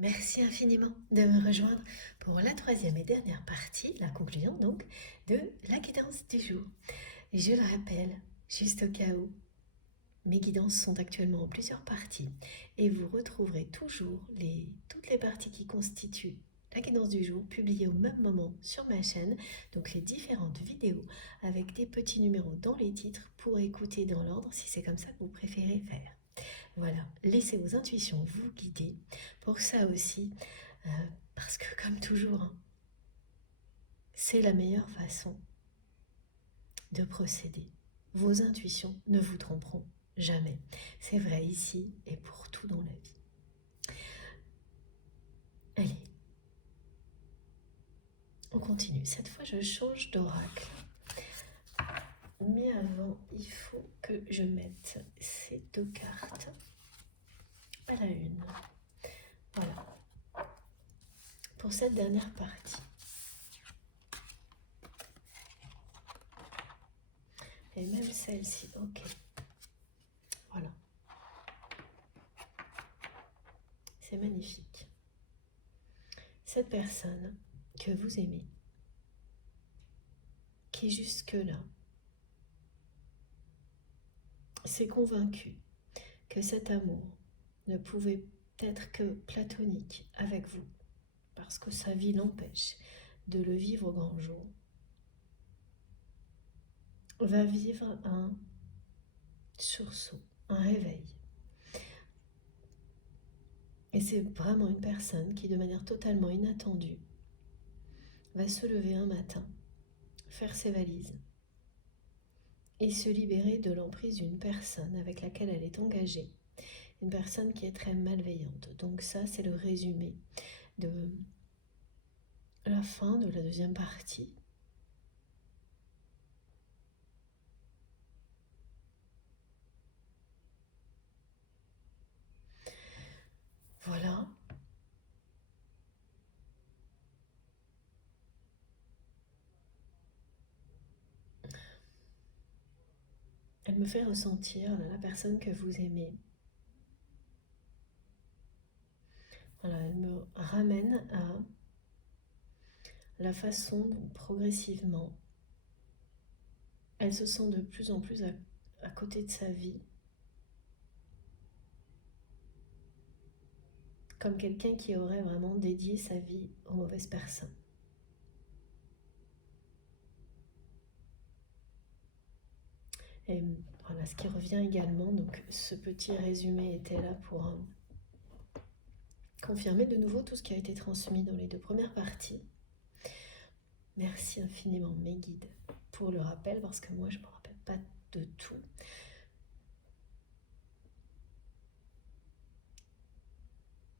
Merci infiniment de me rejoindre pour la troisième et dernière partie, la conclusion donc, de la guidance du jour. Je le rappelle, juste au cas où, mes guidances sont actuellement en plusieurs parties et vous retrouverez toujours toutes les parties qui constituent la guidance du jour publiées au même moment sur ma chaîne, donc les différentes vidéos avec des petits numéros dans les titres pour écouter dans l'ordre si c'est comme ça que vous préférez faire. Voilà, laissez vos intuitions vous guider. Pour ça aussi, euh, parce que comme toujours, hein, c'est la meilleure façon de procéder. Vos intuitions ne vous tromperont jamais. C'est vrai ici et pour tout dans la vie. Allez, on continue. Cette fois, je change d'oracle. Mais avant, il faut que je mette ces deux cartes à la une. Voilà. Pour cette dernière partie. Et même celle-ci, ok. Voilà. C'est magnifique. Cette personne que vous aimez, qui est jusque-là, s'est convaincue que cet amour ne pouvait être que platonique avec vous, parce que sa vie l'empêche de le vivre au grand jour, va vivre un sursaut, un réveil. Et c'est vraiment une personne qui, de manière totalement inattendue, va se lever un matin, faire ses valises et se libérer de l'emprise d'une personne avec laquelle elle est engagée, une personne qui est très malveillante. Donc ça, c'est le résumé de la fin de la deuxième partie. Voilà. Elle me fait ressentir la personne que vous aimez. Voilà, elle me ramène à la façon dont progressivement elle se sent de plus en plus à côté de sa vie, comme quelqu'un qui aurait vraiment dédié sa vie aux mauvaises personnes. Et voilà, ce qui revient également, donc ce petit résumé était là pour confirmer de nouveau tout ce qui a été transmis dans les deux premières parties. Merci infiniment mes guides pour le rappel, parce que moi je ne me rappelle pas de tout.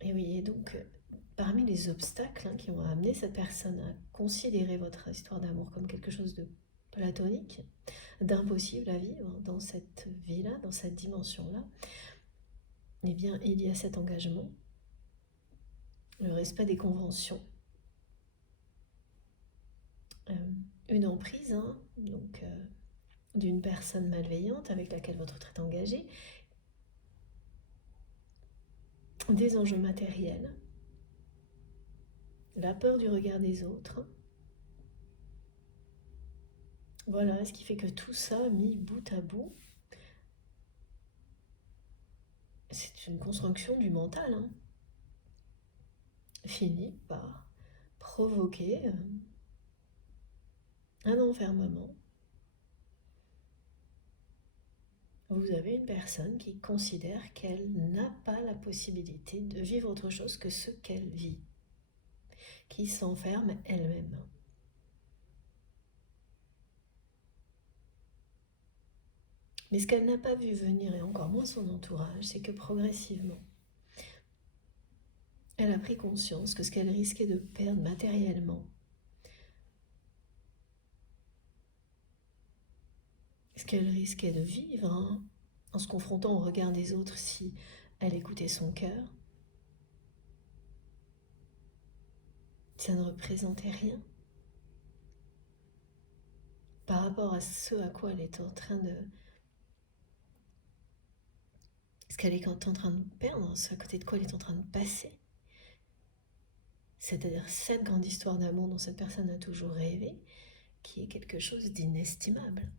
Et oui, et donc parmi les obstacles qui ont amené cette personne à considérer votre histoire d'amour comme quelque chose de platonique, d'impossible à vivre dans cette vie-là, dans cette dimension-là, eh bien, il y a cet engagement, le respect des conventions, une emprise, donc d'une personne malveillante avec laquelle votre trait est engagé, des enjeux matériels, la peur du regard des autres. Voilà, ce qui fait que tout ça, mis bout à bout, c'est une construction du mental, finit par provoquer un enfermement. Vous avez une personne qui considère qu'elle n'a pas la possibilité de vivre autre chose que ce qu'elle vit, qui s'enferme elle-même. Mais ce qu'elle n'a pas vu venir, et encore moins son entourage, c'est que progressivement, elle a pris conscience que ce qu'elle risquait de perdre matériellement, ce qu'elle risquait de vivre, en se confrontant au regard des autres si elle écoutait son cœur, ça ne représentait rien par rapport à ce à quoi elle est en train de... ce qu'elle est en train de perdre, ce à côté de quoi elle est en train de passer. c'est-à-dire cette grande histoire d'amour dont cette personne a toujours rêvé, qui est quelque chose d'inestimable.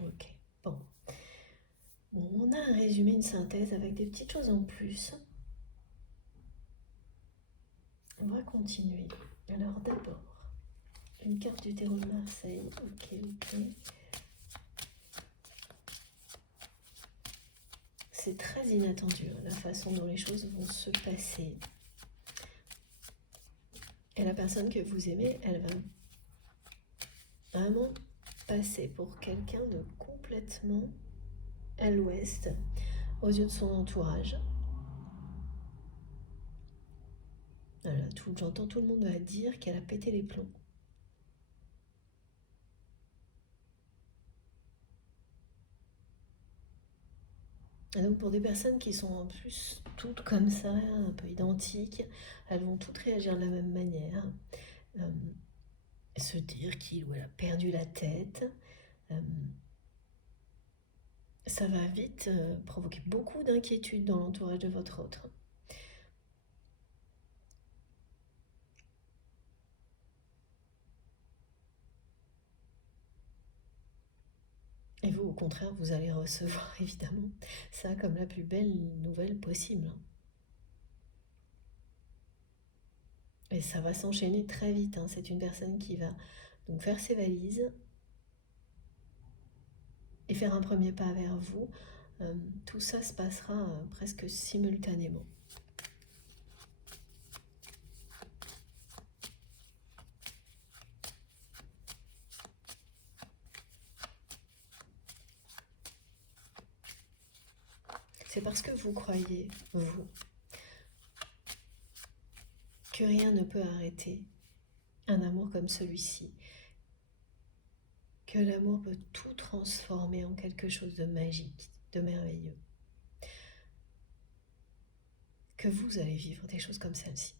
Ok, bon. On a un résumé, une synthèse avec des petites choses en plus. On va continuer. Alors d'abord, une carte du tarot de Marseille. Ok. C'est très inattendu, hein, la façon dont les choses vont se passer. Et la personne que vous aimez, elle va vraiment passer pour quelqu'un de complètement à l'ouest aux yeux de son entourage. Voilà, j'entends tout le monde va dire qu'elle a pété les plombs. Et donc pour des personnes qui sont en plus toutes comme ça, un peu identiques, elles vont toutes réagir de la même manière. Se dire qu'il ou elle a perdu la tête. Ça va vite provoquer beaucoup d'inquiétude dans l'entourage de votre autre. Et vous, au contraire, vous allez recevoir évidemment ça comme la plus belle nouvelle possible. Et ça va s'enchaîner très vite. Hein. C'est une personne qui va donc faire ses valises et faire un premier pas vers vous. Tout ça se passera presque simultanément. C'est parce que vous croyez, vous, que rien ne peut arrêter un amour comme celui-ci, que l'amour peut tout transformer en quelque chose de magique, de merveilleux, que vous allez vivre des choses comme celle-ci,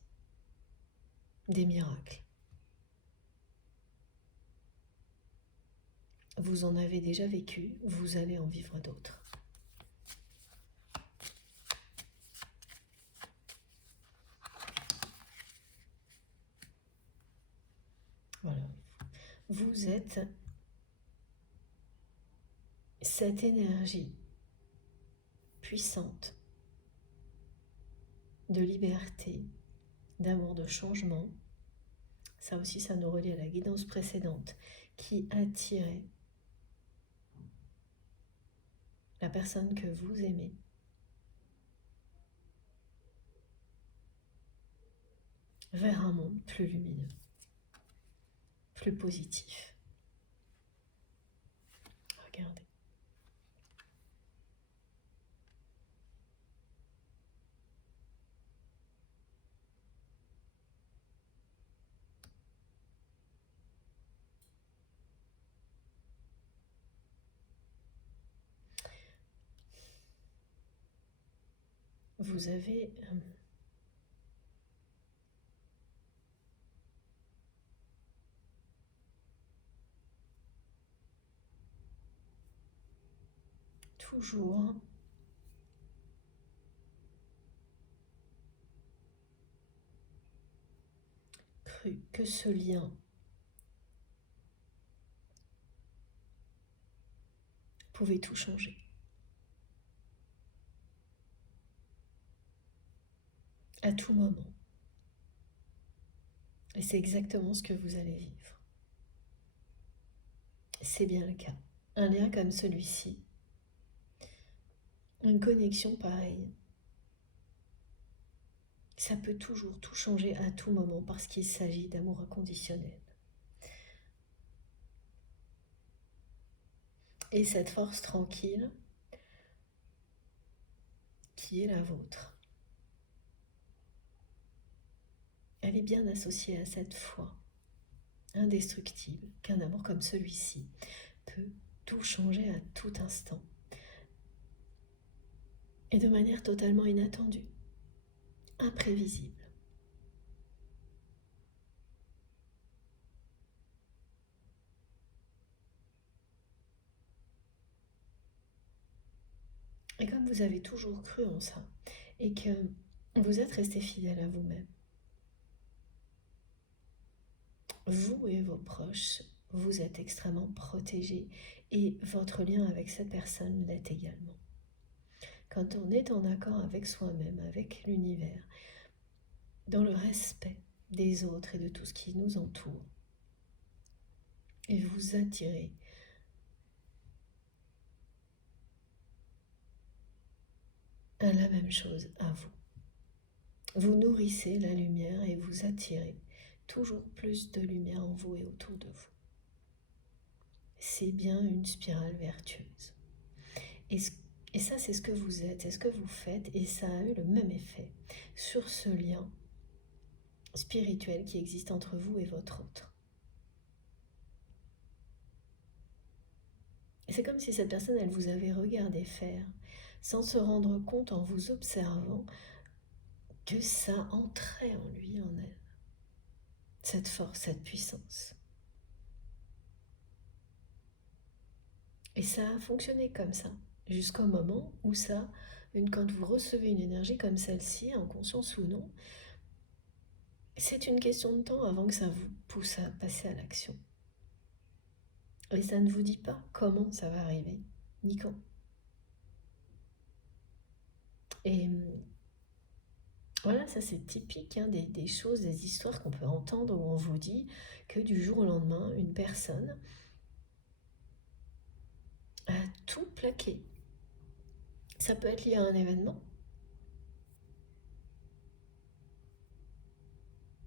des miracles. Vous en avez déjà vécu, vous allez en vivre d'autres. Voilà. Vous êtes cette énergie puissante de liberté, d'amour, de changement. Ça aussi, ça nous relie à la guidance précédente qui attirait la personne que vous aimez vers un monde plus lumineux, plus positif. Regardez. Vous avez toujours cru que ce lien pouvait tout changer. À tout moment. Et c'est exactement ce que vous allez vivre. C'est bien le cas. Un lien comme celui-ci, une connexion pareille, ça peut toujours tout changer à tout moment parce qu'il s'agit d'amour inconditionnel. Et cette force tranquille qui est la vôtre, elle est bien associée à cette foi indestructible qu'un amour comme celui-ci peut tout changer à tout instant et de manière totalement inattendue, imprévisible. Et comme vous avez toujours cru en ça, et que vous êtes resté fidèle à vous-même, vous et vos proches, vous êtes extrêmement protégés et votre lien avec cette personne l'est également. Quand on est en accord avec soi-même, avec l'univers, dans le respect des autres et de tout ce qui nous entoure, et vous attirez à la même chose à vous. Vous nourrissez la lumière et vous attirez toujours plus de lumière en vous et autour de vous. C'est bien une spirale vertueuse. Et ça, c'est ce que vous êtes, c'est ce que vous faites, et ça a eu le même effet sur ce lien spirituel qui existe entre vous et votre autre. Et c'est comme si cette personne, elle vous avait regardé faire, sans se rendre compte en vous observant, que ça entrait en lui, en elle. Cette force, cette puissance. Et ça a fonctionné comme ça, jusqu'au moment où ça, quand vous recevez une énergie comme celle-ci, en conscience ou non, c'est une question de temps avant que ça vous pousse à passer à l'action. Et ça ne vous dit pas comment ça va arriver, ni quand. Et voilà, ça c'est typique des choses, des histoires qu'on peut entendre où on vous dit que du jour au lendemain, une personne a tout plaqué. Ça peut être lié à un événement,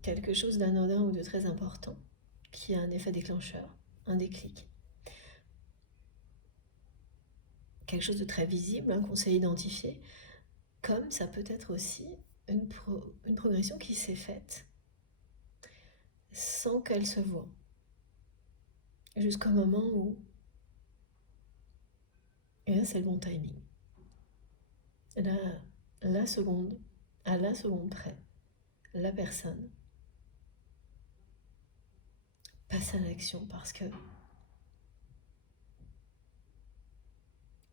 quelque chose d'anodin ou de très important, qui a un effet déclencheur, un déclic. Quelque chose de très visible qu'on sait identifier, comme ça peut être aussi une progression qui s'est faite sans qu'elle se voie. Jusqu'au moment où, et là c'est le bon timing, la seconde, à la seconde près, la personne passe à l'action parce que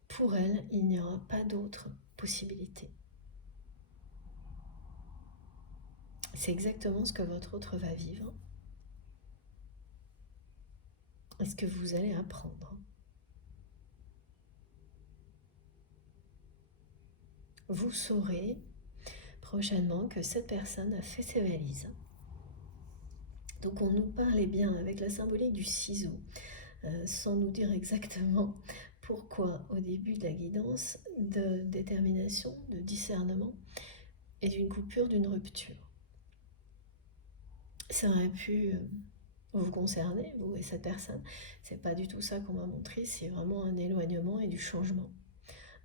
pour elle, il n'y aura pas d'autre possibilité. C'est exactement ce que votre autre va vivre et ce que vous allez apprendre. Vous saurez prochainement que cette personne a fait ses valises. Donc on nous parlait bien avec la symbolique du ciseau, sans nous dire exactement pourquoi au début de la guidance, de détermination, de discernement et d'une coupure, d'une rupture. Ça aurait pu vous concerner, vous et cette personne. C'est pas du tout ça qu'on m'a montré, c'est vraiment un éloignement et du changement.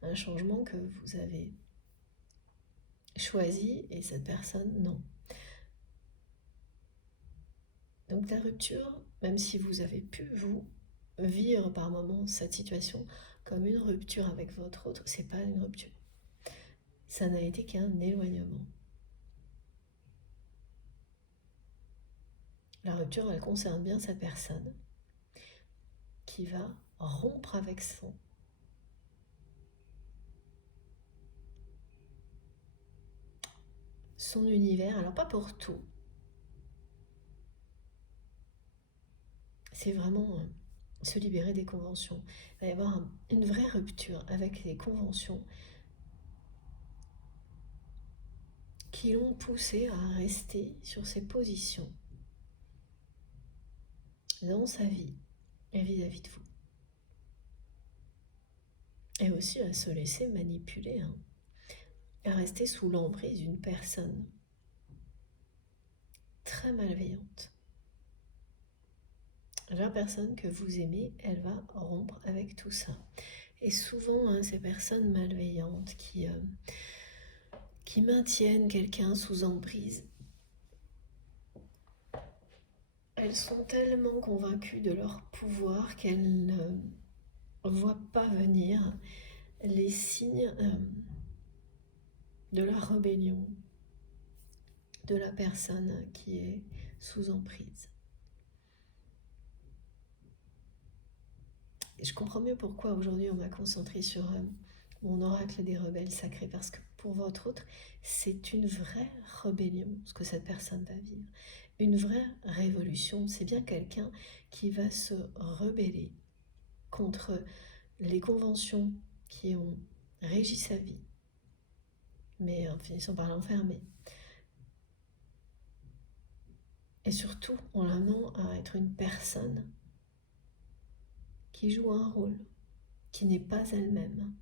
Un changement que vous avez choisi et cette personne, non. Donc la rupture, même si vous avez pu, vous, vivre par moments cette situation comme une rupture avec votre autre, c'est pas une rupture. Ça n'a été qu'un éloignement. La rupture, elle concerne bien cette personne qui va rompre avec son univers. Alors pas pour tout. C'est vraiment se libérer des conventions. Il va y avoir une vraie rupture avec les conventions qui l'ont poussé à rester sur ses positions dans sa vie et vis-à-vis de vous. Et aussi à se laisser manipuler, à rester sous l'emprise d'une personne très malveillante. La personne que vous aimez, elle va rompre avec tout ça. Et souvent, ces personnes malveillantes qui maintiennent quelqu'un sous emprise, elles sont tellement convaincues de leur pouvoir qu'elles ne voient pas venir les signes de la rébellion de la personne qui est sous emprise. Et je comprends mieux pourquoi aujourd'hui on m'a concentré sur mon oracle des rebelles sacrés, parce que pour votre autre, c'est une vraie rébellion, ce que cette personne va vivre. Une vraie révolution, c'est bien quelqu'un qui va se rebeller contre les conventions qui ont régi sa vie, mais en finissant par l'enfermer. Et surtout en l'amenant à être une personne qui joue un rôle, qui n'est pas elle-même.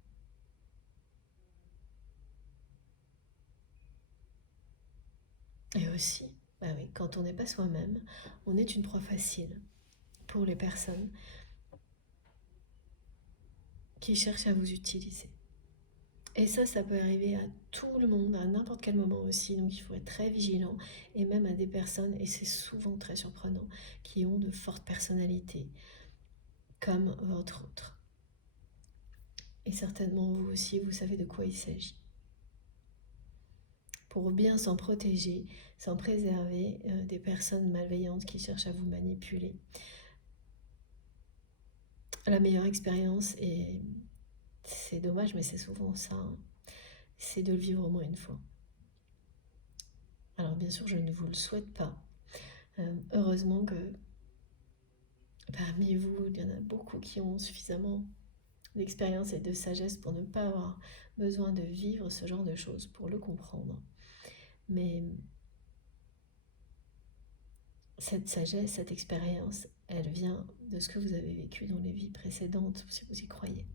Et aussi, bah oui, quand on n'est pas soi-même, on est une proie facile pour les personnes qui cherchent à vous utiliser. Et ça peut arriver à tout le monde, à n'importe quel moment aussi, donc il faut être très vigilant, et même à des personnes, et c'est souvent très surprenant, qui ont de fortes personnalités, comme votre autre. Et certainement vous aussi, vous savez de quoi il s'agit. Pour bien s'en protéger, s'en préserver des personnes malveillantes qui cherchent à vous manipuler. La meilleure expérience, et c'est dommage, mais c'est souvent ça, hein, c'est de le vivre au moins une fois. Alors bien sûr, je ne vous le souhaite pas. Heureusement que parmi vous, il y en a beaucoup qui ont suffisamment d'expérience et de sagesse pour ne pas avoir besoin de vivre ce genre de choses, pour le comprendre. Mais cette sagesse, cette expérience, elle vient de ce que vous avez vécu dans les vies précédentes, si vous y croyez.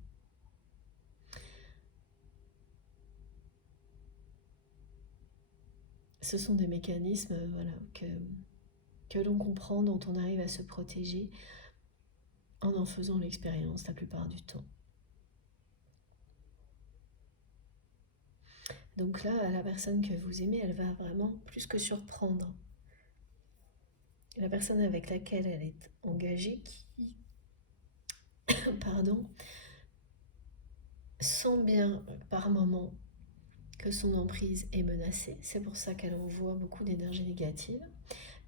Ce sont des mécanismes voilà, que l'on comprend, dont on arrive à se protéger en faisant l'expérience la plupart du temps. Donc là, la personne que vous aimez, elle va vraiment plus que surprendre. La personne avec laquelle elle est engagée, qui pardon, sent bien par moment que son emprise est menacée. C'est pour ça qu'elle envoie beaucoup d'énergie négative,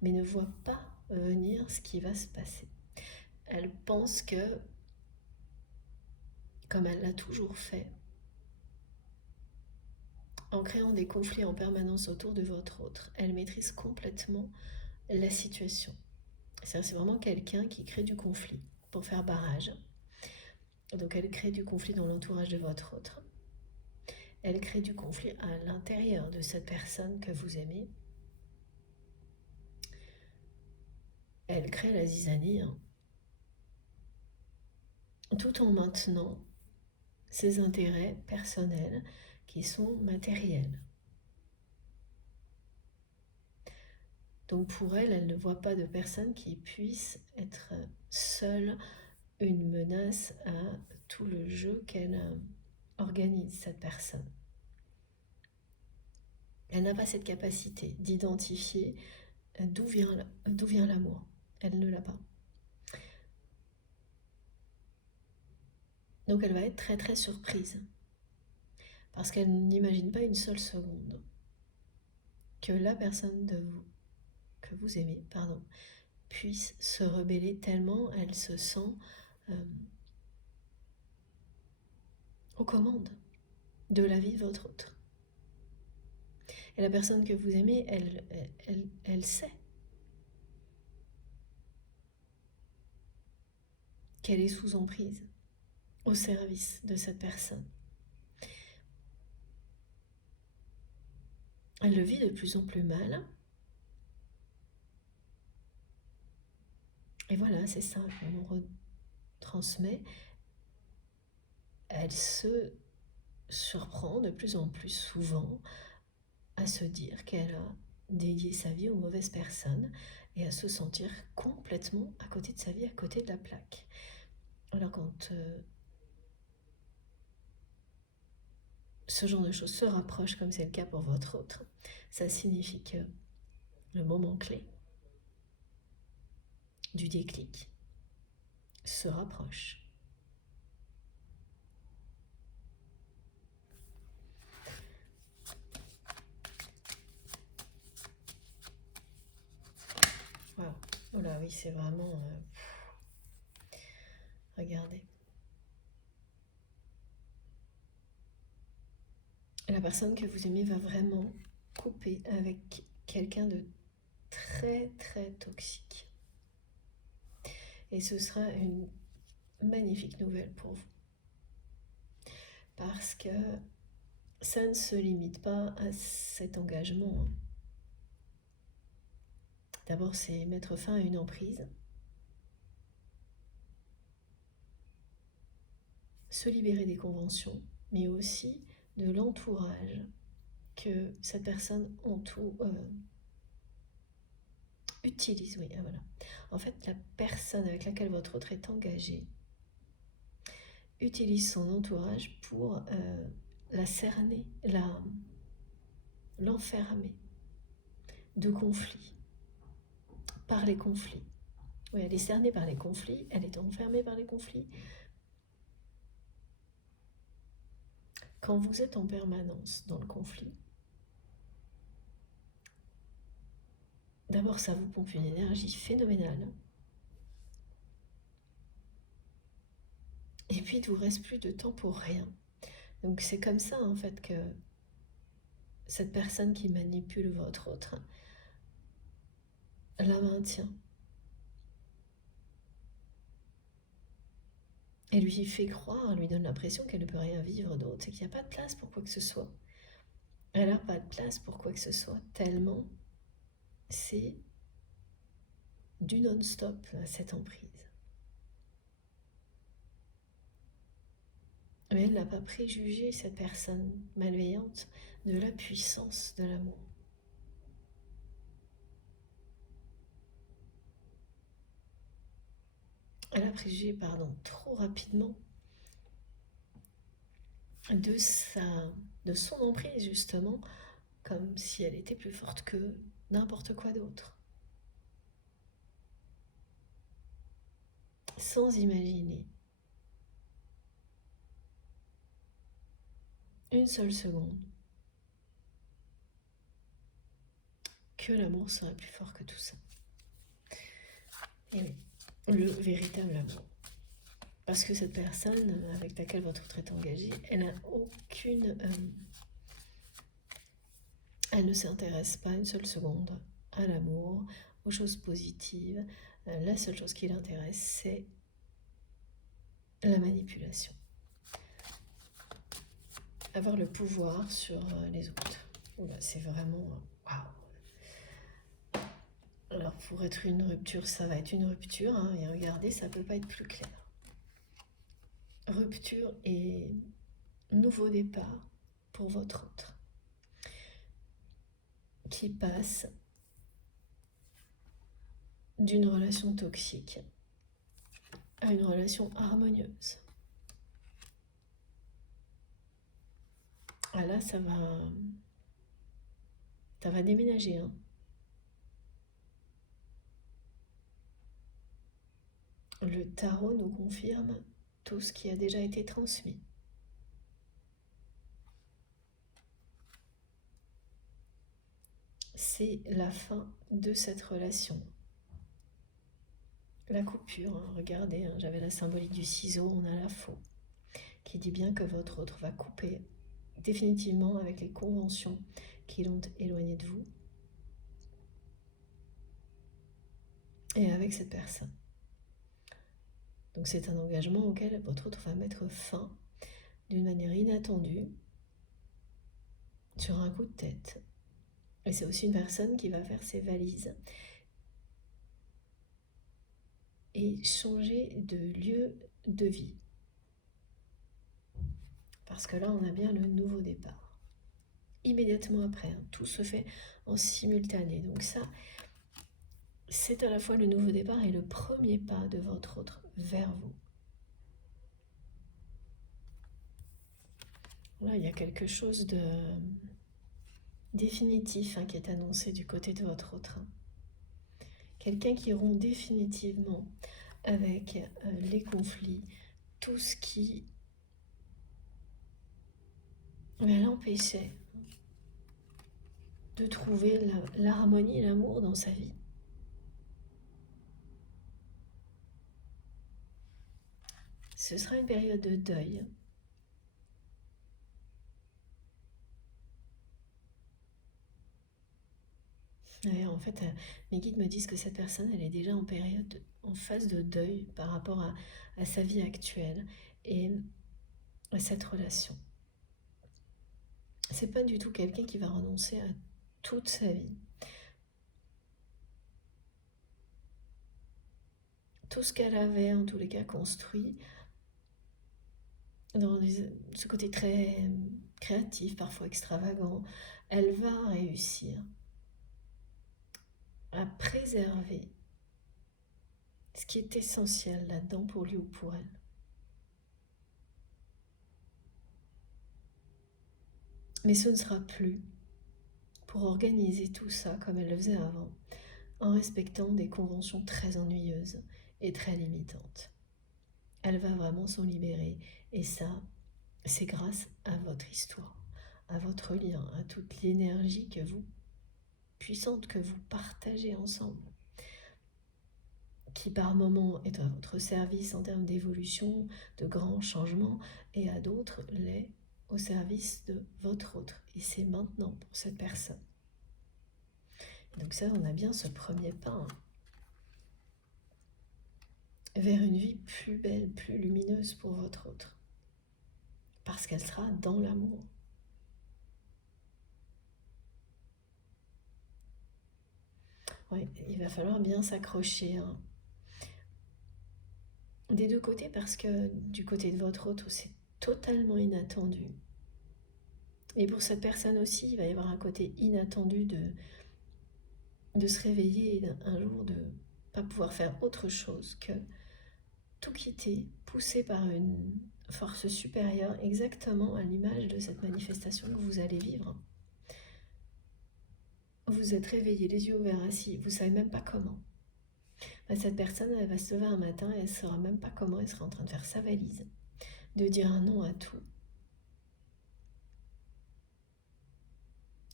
mais ne voit pas venir ce qui va se passer. Elle pense que, comme elle l'a toujours fait, en créant des conflits en permanence autour de votre autre, elle maîtrise complètement la situation. C'est vraiment quelqu'un qui crée du conflit pour faire barrage. Donc elle crée du conflit dans l'entourage de votre autre. Elle crée du conflit à l'intérieur de cette personne que vous aimez. Elle crée la zizanie, hein, tout en maintenant ses intérêts personnels qui sont matériels. Donc pour elle, elle ne voit pas de personne qui puisse être seule une menace à tout le jeu qu'elle organise, cette personne. Elle n'a pas cette capacité d'identifier d'où vient l'amour. Elle ne l'a pas. Donc elle va être très très surprise. Parce qu'elle n'imagine pas une seule seconde que la personne que vous aimez, puisse se rebeller tellement elle se sent aux commandes de la vie de votre autre. Et la personne que vous aimez, elle sait qu'elle est sous emprise, au service de cette personne. Elle le vit de plus en plus mal. Et voilà, c'est ça qu'on nous retransmet. Elle se surprend de plus en plus souvent à se dire qu'elle a dédié sa vie aux mauvaises personnes et à se sentir complètement à côté de sa vie, à côté de la plaque. Alors quand ce genre de choses se rapproche, comme c'est le cas pour votre autre, ça signifie que le moment clé du déclic se rapproche. Voilà. Voilà, oui, c'est vraiment... regardez. personne que vous aimez va vraiment couper avec quelqu'un de très très toxique. Et ce sera une magnifique nouvelle pour vous. Parce que ça ne se limite pas à cet engagement. D'abord, c'est mettre fin à une emprise. Se libérer des conventions, mais aussi de l'entourage que cette personne utilise. Oui, voilà. En fait, la personne avec laquelle votre autre est engagé utilise son entourage pour la cerner, l'enfermer de conflits, par les conflits. Oui, elle est cernée par les conflits, elle est enfermée par les conflits. Quand vous êtes en permanence dans le conflit, d'abord ça vous pompe une énergie phénoménale. Et puis il ne vous reste plus de temps pour rien. Donc c'est comme ça en fait que cette personne qui manipule votre autre la maintient. Et lui fait croire, lui donne l'impression qu'elle ne peut rien vivre d'autre, et qu'il n'y a pas de place pour quoi que ce soit. Elle n'a pas de place pour quoi que ce soit, tellement c'est du non-stop, cette emprise. Mais elle n'a pas préjugé, cette personne malveillante, de la puissance de l'amour. Elle a préjugé, trop rapidement de son emprise, justement, comme si elle était plus forte que n'importe quoi d'autre. Sans imaginer une seule seconde que l'amour serait plus fort que tout ça. Et oui, le véritable amour. Parce que cette personne avec laquelle votre autre est engagé, elle n'a aucune... elle ne s'intéresse pas une seule seconde à l'amour, aux choses positives. La seule chose qui l'intéresse, c'est la manipulation. Avoir le pouvoir sur les autres. C'est vraiment... waouh. Alors pour être une rupture, ça va être une rupture. Et regardez, ça ne peut pas être plus clair. Rupture et nouveau départ pour votre autre. Qui passe d'une relation toxique à une relation harmonieuse. Ah là, ça va déménager. Le tarot nous confirme tout ce qui a déjà été transmis. C'est la fin de cette relation. La coupure, regardez, j'avais la symbolique du ciseau, on a la faux, qui dit bien que votre autre va couper définitivement avec les conventions qui l'ont éloigné de vous et avec cette personne. Donc c'est un engagement auquel votre autre va mettre fin d'une manière inattendue, sur un coup de tête. Et c'est aussi une personne qui va faire ses valises et changer de lieu de vie. Parce que là, on a bien le nouveau départ. Immédiatement après, tout se fait en simultané. Donc ça, c'est à la fois le nouveau départ et le premier pas de votre autre vers vous. Là, il y a quelque chose de définitif qui est annoncé du côté de votre autre. Quelqu'un qui rompt définitivement avec les conflits, tout ce qui l'empêchait de trouver l'harmonie et l'amour dans sa vie. Ce sera une période de deuil. Ouais, en fait, mes guides me disent que cette personne, elle est déjà en période, en phase de deuil par rapport à sa vie actuelle et à cette relation. C'est pas du tout quelqu'un qui va renoncer à toute sa vie. Tout ce qu'elle avait, en tous les cas, construit, dans ce côté très créatif, parfois extravagant, elle va réussir à préserver ce qui est essentiel là-dedans pour lui ou pour elle. Mais ce ne sera plus pour organiser tout ça comme elle le faisait avant, en respectant des conventions très ennuyeuses et très limitantes. Elle va vraiment s'en libérer, et ça, c'est grâce à votre histoire, à votre lien, à toute l'énergie puissante que vous partagez ensemble, qui par moments est à votre service en termes d'évolution, de grands changements, et à d'autres l'est au service de votre autre. Et c'est maintenant pour cette personne. Donc ça, on a bien ce premier pas vers une vie plus belle, plus lumineuse pour votre autre. Parce qu'elle sera dans l'amour. Ouais, il va falloir bien s'accrocher des deux côtés, parce que du côté de votre autre, c'est totalement inattendu. Et pour cette personne aussi, il va y avoir un côté inattendu de se réveiller un jour, de ne pas pouvoir faire autre chose que tout quitter, poussé par une force supérieure, exactement à l'image de cette manifestation que vous allez vivre. Vous êtes réveillé, les yeux ouverts, assis, vous ne savez même pas comment. Cette personne, elle va se lever un matin et elle ne saura même pas comment, elle sera en train de faire sa valise, de dire un non à tout.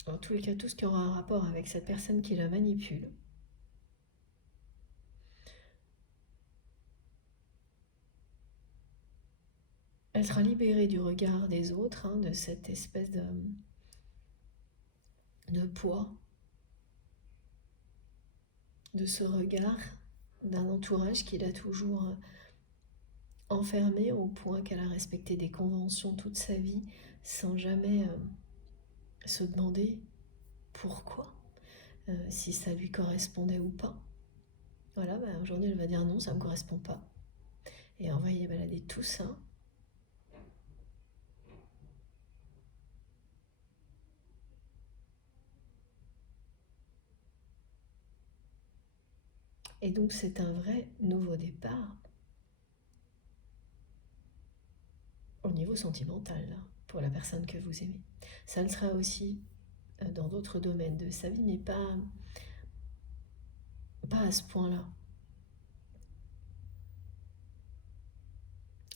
En tous les cas, tout ce qui aura un rapport avec cette personne qui la manipule. Elle sera libérée du regard des autres, de cette espèce de poids, de ce regard d'un entourage qui l'a toujours enfermée au point qu'elle a respecté des conventions toute sa vie sans jamais se demander pourquoi, si ça lui correspondait ou pas. Voilà, aujourd'hui elle va dire non, ça ne me correspond pas. Et on va y balader tout ça. Et donc c'est un vrai nouveau départ au niveau sentimental, là, pour la personne que vous aimez. Ça le sera aussi dans d'autres domaines de sa vie, mais pas à ce point-là.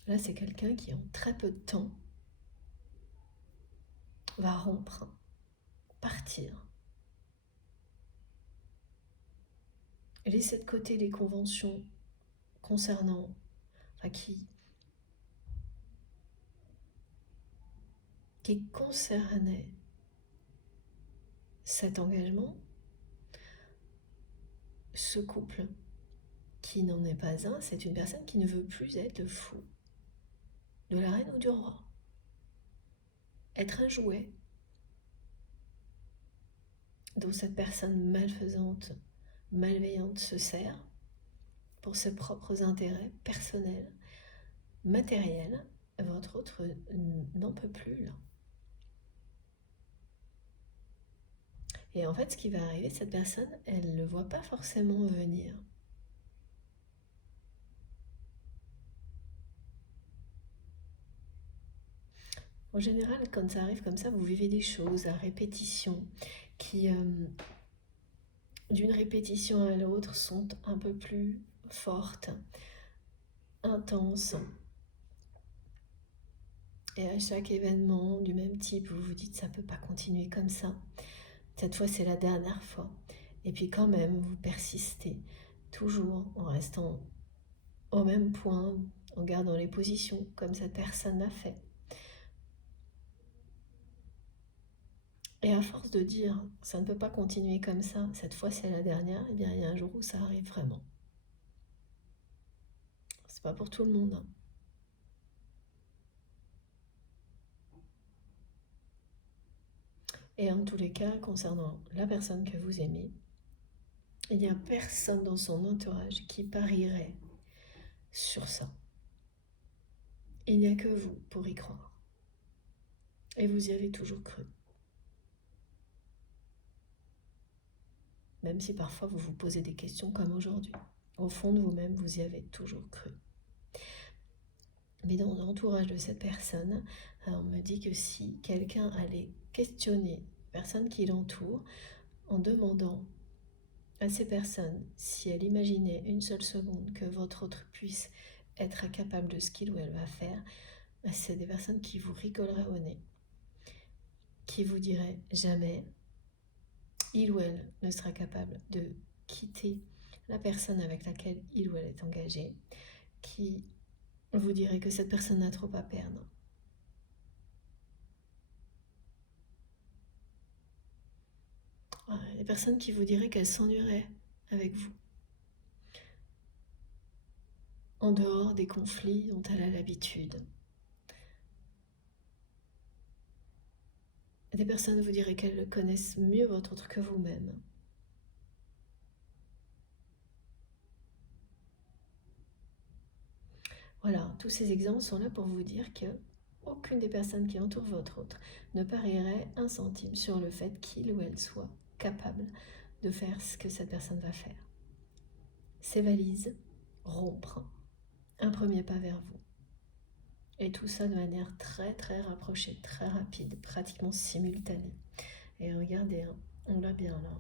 Là, c'est quelqu'un qui, en très peu de temps, va rompre, partir, laisser de côté les conventions concernant, qui concernaient cet engagement, ce couple qui n'en est pas un, c'est une personne qui ne veut plus être le fou de la reine ou du roi. Être un jouet dont cette personne malfaisante, malveillante se sert pour ses propres intérêts personnels, matériels. Votre autre n'en peut plus là. Et en fait, ce qui va arriver, cette personne, elle ne le voit pas forcément venir. En général, quand ça arrive comme ça, vous vivez des choses à répétition qui, d'une répétition à l'autre, sont un peu plus fortes, intenses. Et à chaque événement du même type, vous vous dites ça ne peut pas continuer comme ça. Cette fois, c'est la dernière fois. Et puis quand même, vous persistez, toujours en restant au même point, en gardant les positions comme cette personne l'a fait. Et à force de dire ça ne peut pas continuer comme ça, cette fois c'est la dernière, eh bien il y a un jour où ça arrive vraiment. C'est pas pour tout le monde, hein. Et en tous les cas, concernant la personne que vous aimez, il n'y a personne dans son entourage qui parierait sur ça. Il n'y a que vous pour y croire. Et vous y avez toujours cru. Même si parfois vous vous posez des questions comme aujourd'hui. Au fond de vous-même, vous y avez toujours cru. Mais dans l'entourage de cette personne, on me dit que si quelqu'un allait questionner la personne qui l'entoure en demandant à ces personnes si elle imaginait une seule seconde que votre autre puisse être incapable de ce qu'il ou elle va faire, c'est des personnes qui vous rigoleraient au nez, qui vous diraient jamais il ou elle ne sera capable de quitter la personne avec laquelle il ou elle est engagé, qui vous dirait que cette personne n'a trop à perdre. Des personnes qui vous diraient qu'elles s'ennuieraient avec vous, en dehors des conflits dont elle a l'habitude. Des personnes vous diraient qu'elles connaissent mieux votre autre que vous-même. Voilà, tous ces exemples sont là pour vous dire que aucune des personnes qui entourent votre autre ne parierait un centime sur le fait qu'il ou elle soit capable de faire ce que cette personne va faire. Ses valises, rompre, un premier pas vers vous. Et tout ça de manière très très rapprochée, très rapide, pratiquement simultanée. Et regardez, hein, on l'a bien là.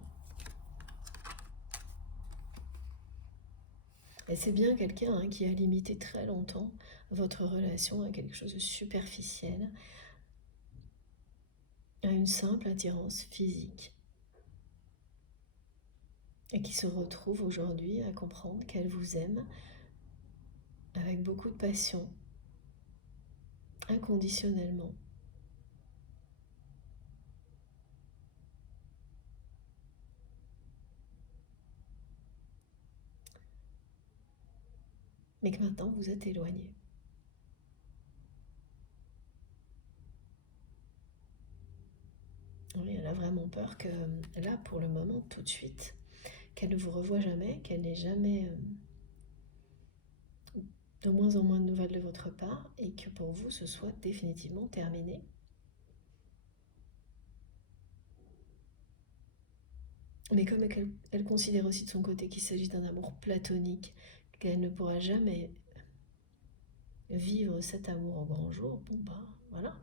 Et c'est bien quelqu'un qui a limité très longtemps votre relation à quelque chose de superficiel, à une simple attirance physique. Et qui se retrouve aujourd'hui à comprendre qu'elle vous aime avec beaucoup de passion, inconditionnellement. Mais que maintenant vous êtes éloigné. Oui, elle a vraiment peur que là, pour le moment, tout de suite, qu'elle ne vous revoie jamais, qu'elle n'ait jamais de moins en moins de nouvelles de votre part et que pour vous, ce soit définitivement terminé. Mais comme elle considère aussi de son côté qu'il s'agit d'un amour platonique, qu'elle ne pourra jamais vivre cet amour au grand jour, bon bah voilà.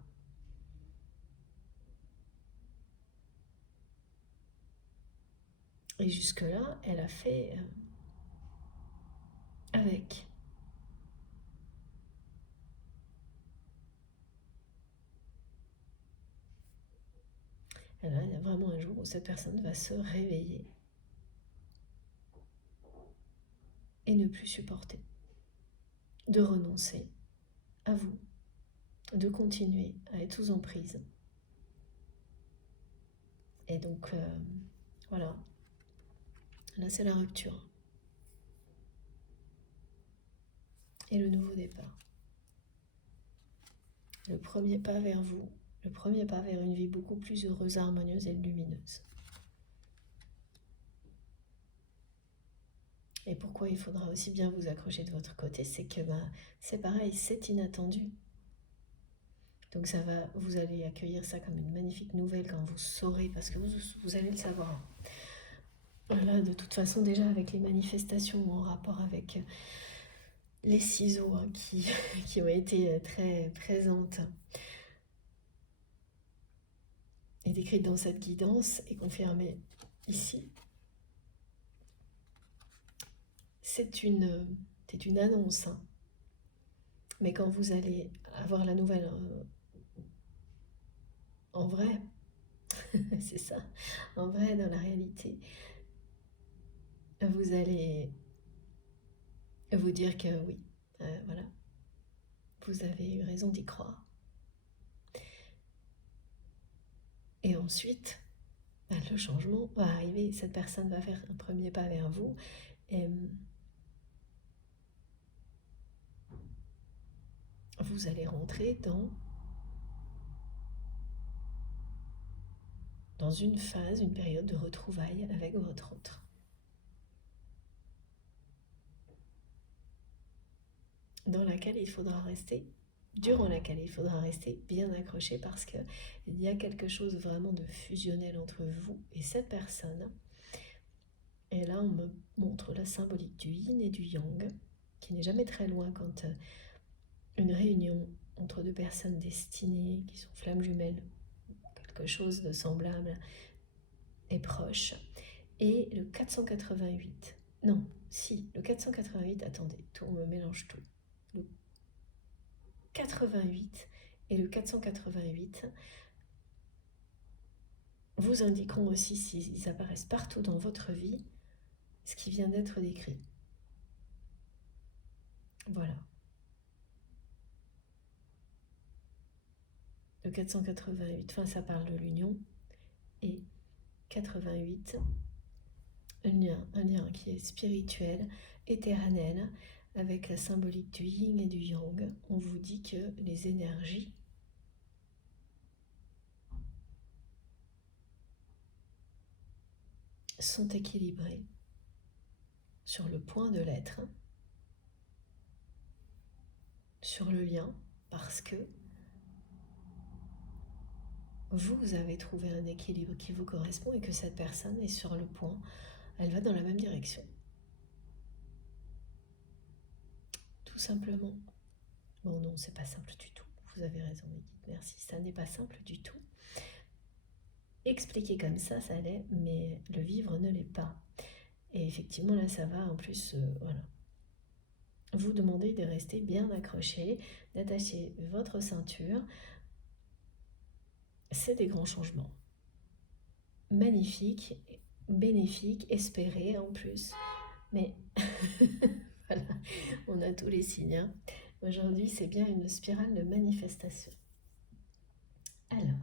Et jusque-là, elle a fait avec. Et là, il y a vraiment un jour où cette personne va se réveiller et ne plus supporter, de renoncer à vous, de continuer à être sous emprise. Et donc, voilà, là c'est la rupture et le nouveau départ. Le premier pas vers vous, le premier pas vers une vie beaucoup plus heureuse, harmonieuse et lumineuse. Et pourquoi il faudra aussi bien vous accrocher de votre côté, c'est que c'est pareil, c'est inattendu. Donc vous allez accueillir ça comme une magnifique nouvelle quand vous saurez, parce que vous allez le savoir. Là, de toute façon, déjà avec les manifestations en rapport avec les ciseaux qui ont été très présentes et décrites dans cette guidance et confirmées ici, c'est une annonce. Mais quand vous allez avoir la nouvelle en vrai, c'est ça, en vrai, dans la réalité, vous allez vous dire que oui, voilà, vous avez eu raison d'y croire. Et ensuite, le changement va arriver, cette personne va faire un premier pas vers vous et vous allez rentrer dans une phase, une période de retrouvailles avec votre autre. Durant laquelle il faudra rester bien accroché parce qu'il y a quelque chose vraiment de fusionnel entre vous et cette personne. Et là, on me montre la symbolique du yin et du yang, qui n'est jamais très loin quand une réunion entre deux personnes destinées, qui sont flammes jumelles, quelque chose de semblable est proche. Et le 488, non, si, le 488, attendez, tout, on me mélange tout. Le 88 et le 488 vous indiqueront aussi, s'ils apparaissent partout dans votre vie, ce qui vient d'être décrit. Voilà. Le 488, enfin ça parle de l'union, et 88, un lien qui est spirituel, éternel, avec la symbolique du yin et du yang. On vous dit que les énergies sont équilibrées sur le point de l'être, sur le lien, parce que vous avez trouvé un équilibre qui vous correspond et que cette personne est sur le point, elle va dans la même direction. Tout simplement. Bon non, c'est pas simple du tout. Vous avez raison, mes guides, merci. Ça n'est pas simple du tout. Expliquer comme ça l'est, mais le vivre ne l'est pas. Et effectivement, là, ça va en plus, voilà. Vous demandez de rester bien accroché, d'attacher votre ceinture. C'est des grands changements. Magnifiques, bénéfiques, espérés en plus. Mais voilà, on a tous les signes. Hein. Aujourd'hui, c'est bien une spirale de manifestation. Alors,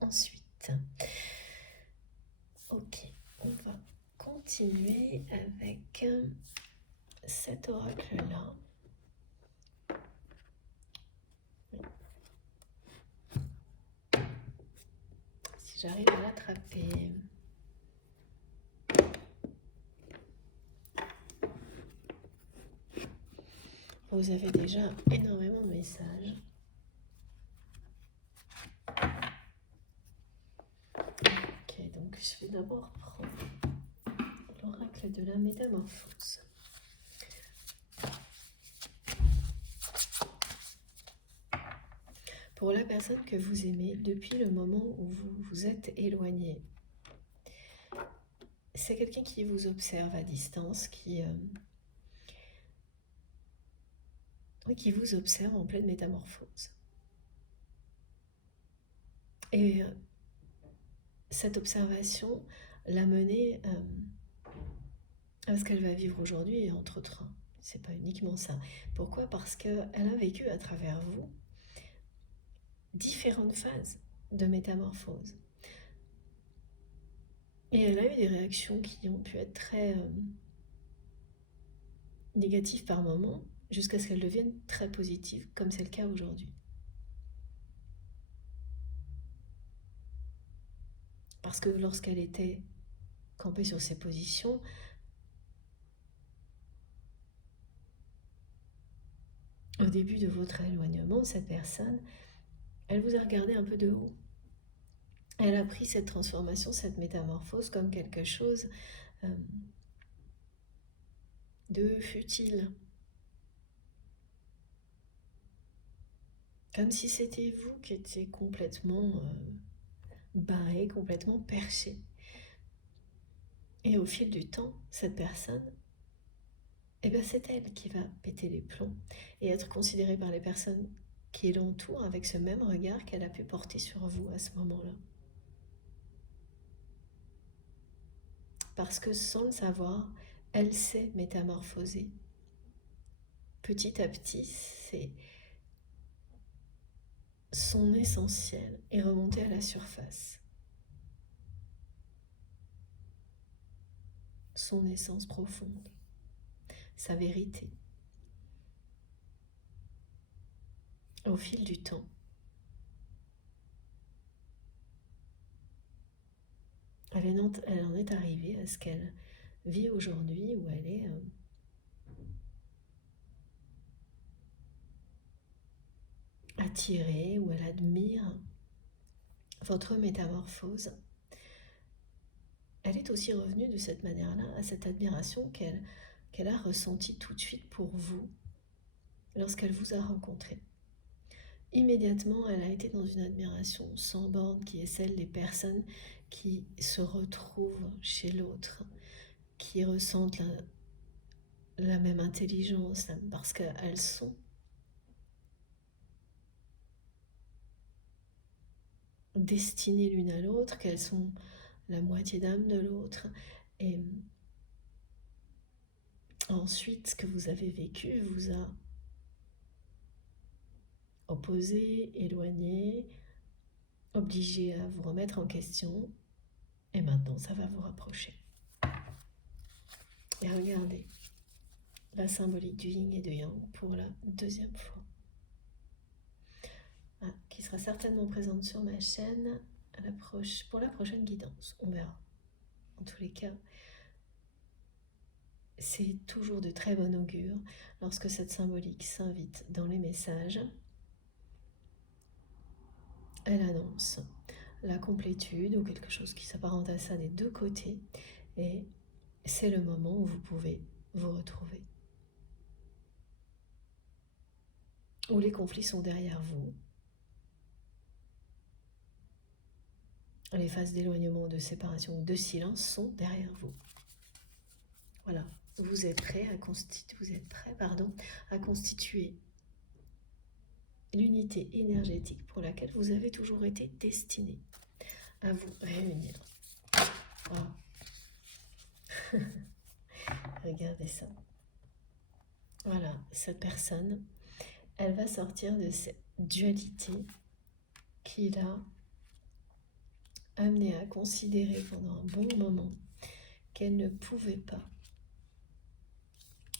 ensuite, ok, on va continuer avec cet oracle-là. Si j'arrive à l'attraper. Vous avez déjà énormément de messages. Ok, donc je vais d'abord prendre l'oracle de la métamorphose. Pour la personne que vous aimez depuis le moment où vous vous êtes éloigné, c'est quelqu'un qui vous observe à distance, qui vous observe en pleine métamorphose. Et cette observation l'a menée à ce qu'elle va vivre aujourd'hui et entre autres. C'est pas uniquement ça. Pourquoi? Parce qu'elle a vécu à travers vous différentes phases de métamorphose. Et elle a eu des réactions qui ont pu être très négatives par moments, jusqu'à ce qu'elles deviennent très positives, comme c'est le cas aujourd'hui. Parce que lorsqu'elle était campée sur ses positions, au début de votre éloignement, cette personne, elle vous a regardé un peu de haut. Elle a pris cette transformation, cette métamorphose comme quelque chose de futile. Comme si c'était vous qui étiez complètement barré, complètement perché. Et au fil du temps, cette personne, c'est elle qui va péter les plombs et être considérée par les personnes qui l'entourent avec ce même regard qu'elle a pu porter sur vous à ce moment-là. Parce que sans le savoir, elle s'est métamorphosée. Petit à petit, son essentiel et remonter à la surface. Son essence profonde, sa vérité. Au fil du temps, elle en est arrivée à ce qu'elle vit aujourd'hui, où elle est attirée, où elle admire votre métamorphose. Elle est aussi revenue de cette manière-là à cette admiration qu'elle a ressentie tout de suite pour vous lorsqu'elle vous a rencontré. Immédiatement, elle a été dans une admiration sans borne qui est celle des personnes qui se retrouvent chez l'autre, qui ressentent la même intelligence, parce qu'elles sont destinées l'une à l'autre, qu'elles sont la moitié d'âme de l'autre. Et ensuite, ce que vous avez vécu vous a opposé, éloigné, obligé à vous remettre en question. Et maintenant, ça va vous rapprocher. Et regardez la symbolique du yin et du yang pour la deuxième fois. Qui sera certainement présente sur ma chaîne pour la prochaine guidance. On verra. En tous les cas, c'est toujours de très bon augure lorsque cette symbolique s'invite dans les messages. Elle annonce la complétude ou quelque chose qui s'apparente à ça des deux côtés. Et c'est le moment où vous pouvez vous retrouver. Où les conflits sont derrière vous. Les phases d'éloignement, de séparation ou de silence sont derrière vous. Voilà, vous êtes prêt à constituer l'unité énergétique pour laquelle vous avez toujours été destiné à vous réunir. Wow. Regardez ça. Voilà, cette personne, elle va sortir de cette dualité qui l'a amenée à considérer pendant un bon moment qu'elle ne pouvait pas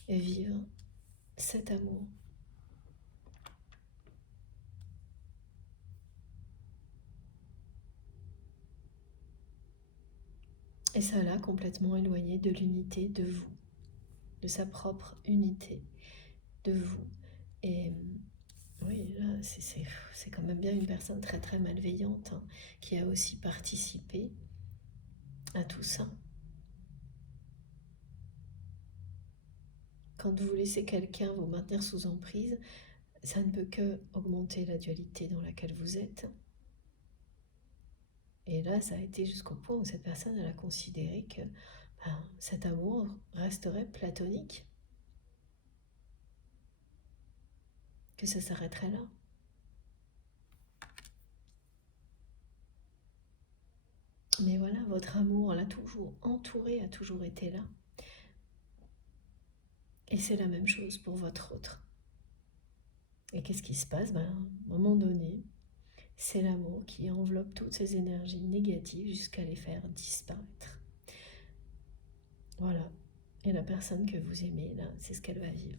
vivre cet amour. Et ça l'a complètement éloignée de l'unité de vous, de sa propre unité de vous. Et oui, là, c'est quand même bien une personne très très malveillante qui a aussi participé à tout ça. Quand vous laissez quelqu'un vous maintenir sous emprise, ça ne peut que augmenter la dualité dans laquelle vous êtes. Et là, ça a été jusqu'au point où cette personne elle a considéré que cet amour resterait platonique, que ça s'arrêterait là. Mais voilà, votre amour l'a toujours entouré, a toujours été là. Et c'est la même chose pour votre autre. Et qu'est-ce qui se passe? À un moment donné, c'est l'amour qui enveloppe toutes ces énergies négatives jusqu'à les faire disparaître. Voilà. Et la personne que vous aimez, là, c'est ce qu'elle va vivre.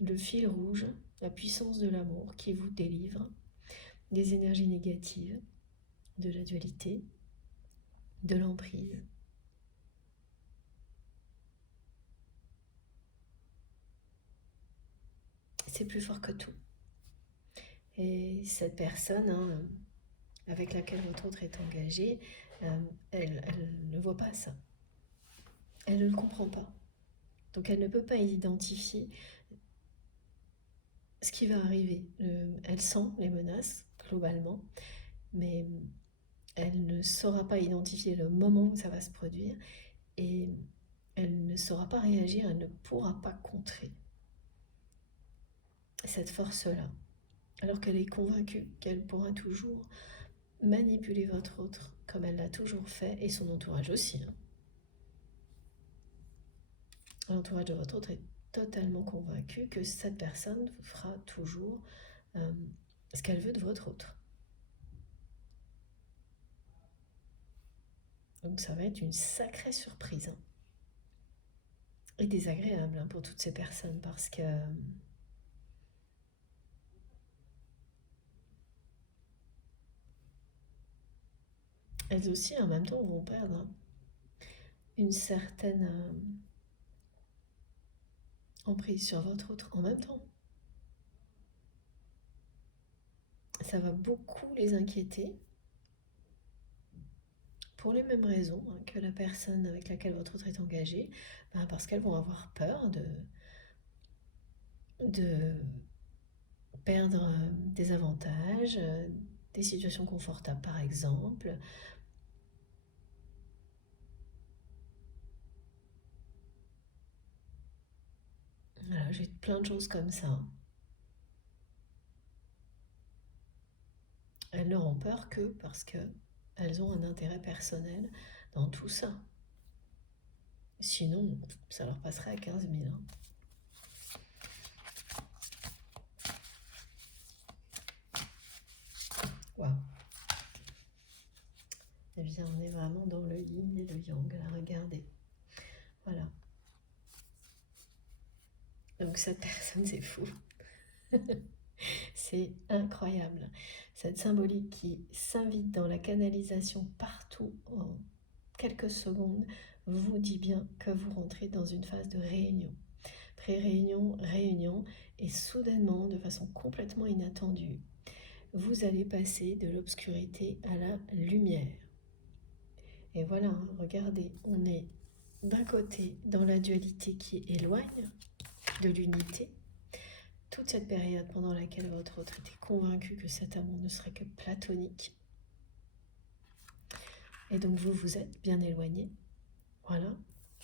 Le fil rouge, la puissance de l'amour qui vous délivre des énergies négatives, de la dualité, de l'emprise. C'est plus fort que tout. Et cette personne avec laquelle votre autre est engagé, elle ne voit pas ça. Elle ne le comprend pas. Donc elle ne peut pas identifier ce qui va arriver. Elle sent les menaces, globalement, mais elle ne saura pas identifier le moment où ça va se produire et elle ne saura pas réagir, elle ne pourra pas contrer cette force-là. Alors qu'elle est convaincue qu'elle pourra toujours manipuler votre autre comme elle l'a toujours fait et son entourage aussi. L'entourage de votre autre est totalement convaincu que cette personne fera toujours ce qu'elle veut de votre autre. Donc ça va être une sacrée surprise, hein. Et désagréable, hein, pour toutes ces personnes, parce que elles aussi en même temps vont perdre une certaine emprise sur votre autre en même temps. Ça va beaucoup les inquiéter pour les mêmes raisons, hein, que la personne avec laquelle votre autre est engagé, parce qu'elles vont avoir peur de perdre des avantages, des situations confortables par exemple. Voilà, j'ai plein de choses comme ça. Elles n'auront peur que parce qu'elles ont un intérêt personnel dans tout ça. Sinon, ça leur passerait à 15 000. Hein. Waouh. Eh bien, on est vraiment dans le yin et le yang, là, regardez. Voilà. Donc cette personne, c'est fou. C'est incroyable. Cette symbolique qui s'invite dans la canalisation partout en quelques secondes vous dit bien que vous rentrez dans une phase de réunion. Pré-réunion, réunion, et soudainement, de façon complètement inattendue, vous allez passer de l'obscurité à la lumière. Et voilà, hein, regardez, on est d'un côté dans la dualité qui éloigne de l'unité, toute cette période pendant laquelle votre autre était convaincu que cet amour ne serait que platonique. Et donc vous vous êtes bien éloigné. Voilà,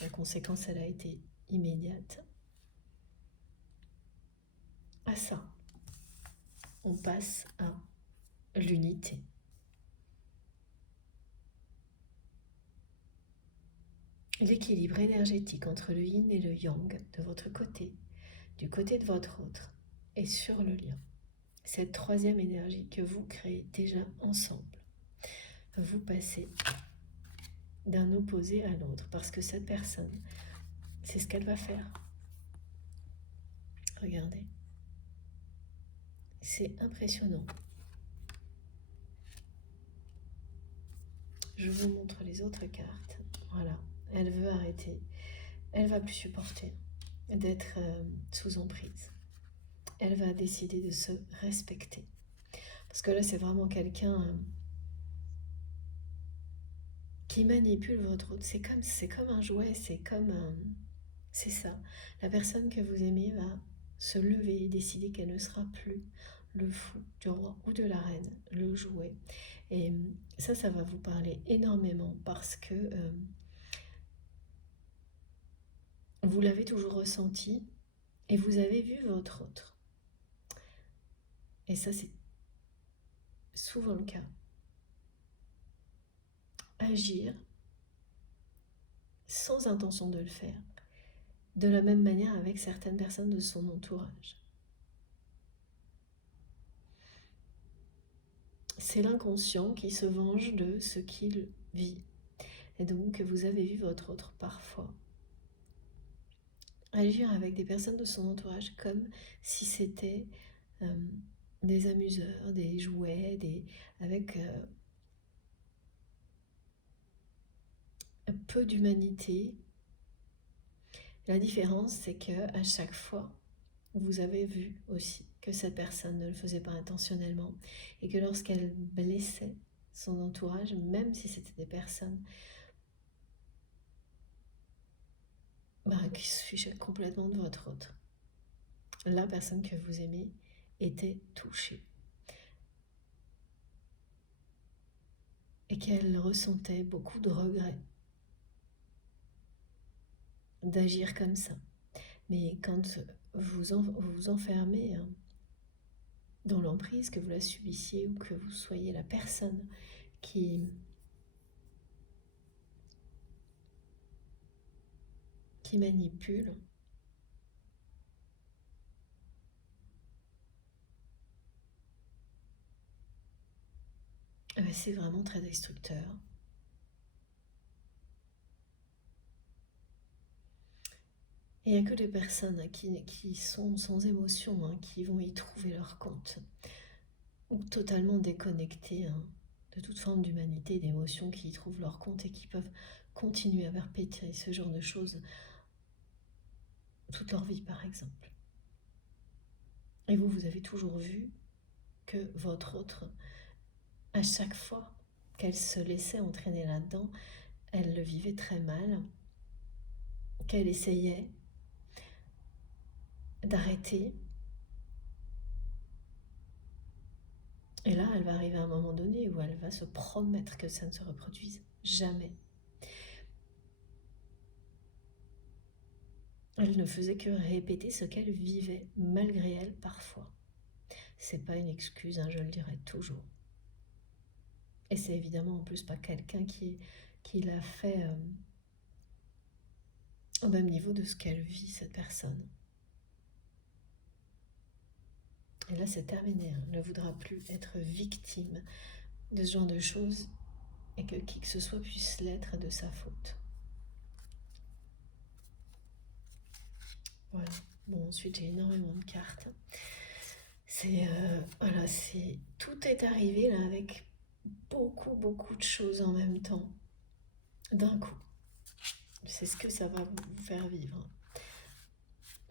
la conséquence, elle a été immédiate. À ça, on passe à l'unité. L'équilibre énergétique entre le yin et le yang de votre côté, du côté de votre autre, est sur le lien. Cette troisième énergie que vous créez déjà ensemble. Vous passez d'un opposé à l'autre parce que cette personne, c'est ce qu'elle va faire. Regardez. C'est impressionnant. Je vous montre les autres cartes. Voilà. Elle veut arrêter. Elle va plus supporter d'être sous emprise. Elle va décider de se respecter. Parce que là, c'est vraiment quelqu'un qui manipule votre autre. C'est comme un jouet, c'est ça. La personne que vous aimez va se lever et décider qu'elle ne sera plus le fou du roi ou de la reine, le jouet. Et ça va vous parler énormément parce que vous l'avez toujours ressenti et vous avez vu votre autre. Et ça, c'est souvent le cas. Agir sans intention de le faire, de la même manière avec certaines personnes de son entourage. C'est l'inconscient qui se venge de ce qu'il vit. Et donc, vous avez vu votre autre parfois agir avec des personnes de son entourage comme si c'était des amuseurs, des jouets, avec peu d'humanité. La différence, c'est que à chaque fois, vous avez vu aussi que cette personne ne le faisait pas intentionnellement et que lorsqu'elle blessait son entourage, même si c'était des personnes qui se fichaient complètement de votre autre, la personne que vous aimez était touchée et qu'elle ressentait beaucoup de regrets d'agir comme ça. Mais quand vous enfermez dans l'emprise, que vous la subissiez ou que vous soyez la personne qui manipule, ben, c'est vraiment très destructeur. Il n'y a que des personnes qui sont sans émotion, hein, qui vont y trouver leur compte, ou totalement déconnectées, hein, de toute forme d'humanité, d'émotions, qui y trouvent leur compte et qui peuvent continuer à perpétrer ce genre de choses toute leur vie, par exemple. Et vous avez toujours vu que votre autre, à chaque fois qu'elle se laissait entraîner là-dedans, elle le vivait très mal, qu'elle essayait d'arrêter. Et là, elle va arriver à un moment donné où elle va se promettre que ça ne se reproduise jamais. Elle ne faisait que répéter ce qu'elle vivait, malgré elle parfois. C'est pas une excuse, hein, je le dirai toujours. Et c'est évidemment en plus pas quelqu'un qui l'a fait au même niveau de ce qu'elle vit, cette personne. Et là, c'est terminé. Elle ne voudra plus être victime de ce genre de choses et que qui que ce soit puisse l'être de sa faute. Voilà. Bon, ensuite, j'ai énormément de cartes. Voilà, tout est arrivé là avec beaucoup de choses en même temps, d'un coup. C'est ce que ça va vous faire vivre.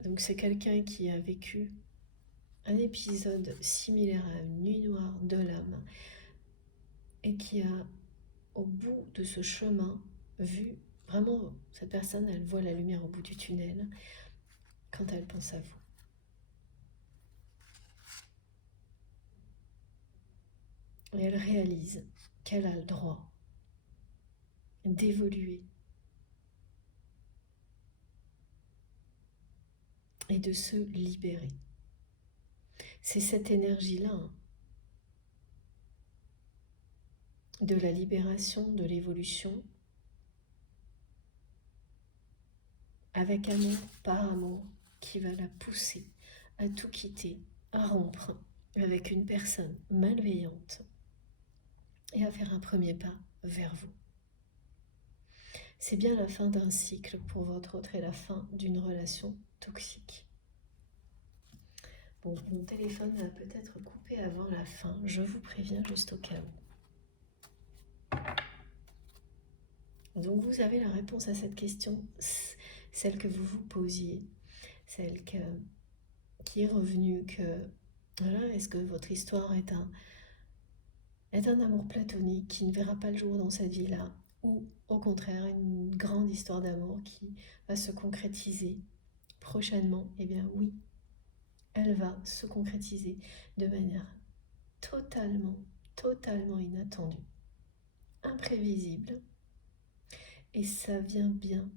Donc c'est quelqu'un qui a vécu un épisode similaire à une nuit noire de l'âme et qui a, au bout de ce chemin, vu vraiment, cette personne, elle voit la lumière au bout du tunnel quand elle pense à vous. Et elle réalise qu'elle a le droit d'évoluer et de se libérer. C'est cette énergie-là, hein, de la libération, de l'évolution, avec amour, par amour, qui va la pousser à tout quitter, à rompre avec une personne malveillante et à faire un premier pas vers vous. C'est bien la fin d'un cycle pour votre autre et la fin d'une relation toxique. Bon, mon téléphone va peut-être couper avant la fin, je vous préviens juste au cas où. Donc vous avez la réponse à cette question, celle que vous vous posiez, celle qui est revenue, que voilà, est-ce que votre histoire est un amour platonique qui ne verra pas le jour dans cette vie-là, ou au contraire une grande histoire d'amour qui va se concrétiser prochainement? Eh bien oui, elle va se concrétiser de manière totalement inattendue, imprévisible, et ça vient bien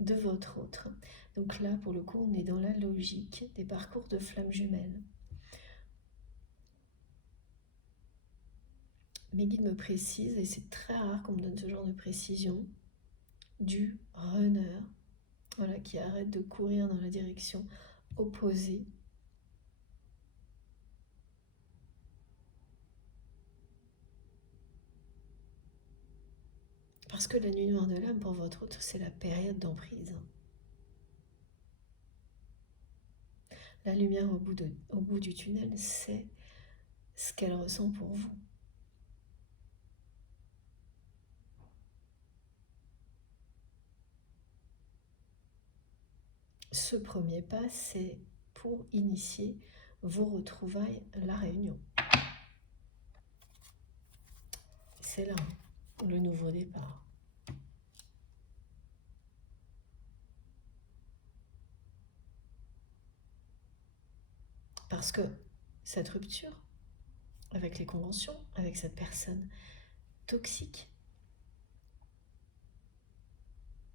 de votre autre. Donc là, pour le coup, on est dans la logique des parcours de flammes jumelles. Mes guides me précisent, et c'est très rare qu'on me donne ce genre de précision, du runner, voilà, qui arrête de courir dans la direction opposée. Parce que la nuit noire de l'âme, pour votre autre, c'est la période d'emprise. La lumière au bout du tunnel, c'est ce qu'elle ressent pour vous. Ce premier pas, c'est pour initier vos retrouvailles, la réunion. C'est là, le nouveau départ. Parce que cette rupture avec les conventions, avec cette personne toxique,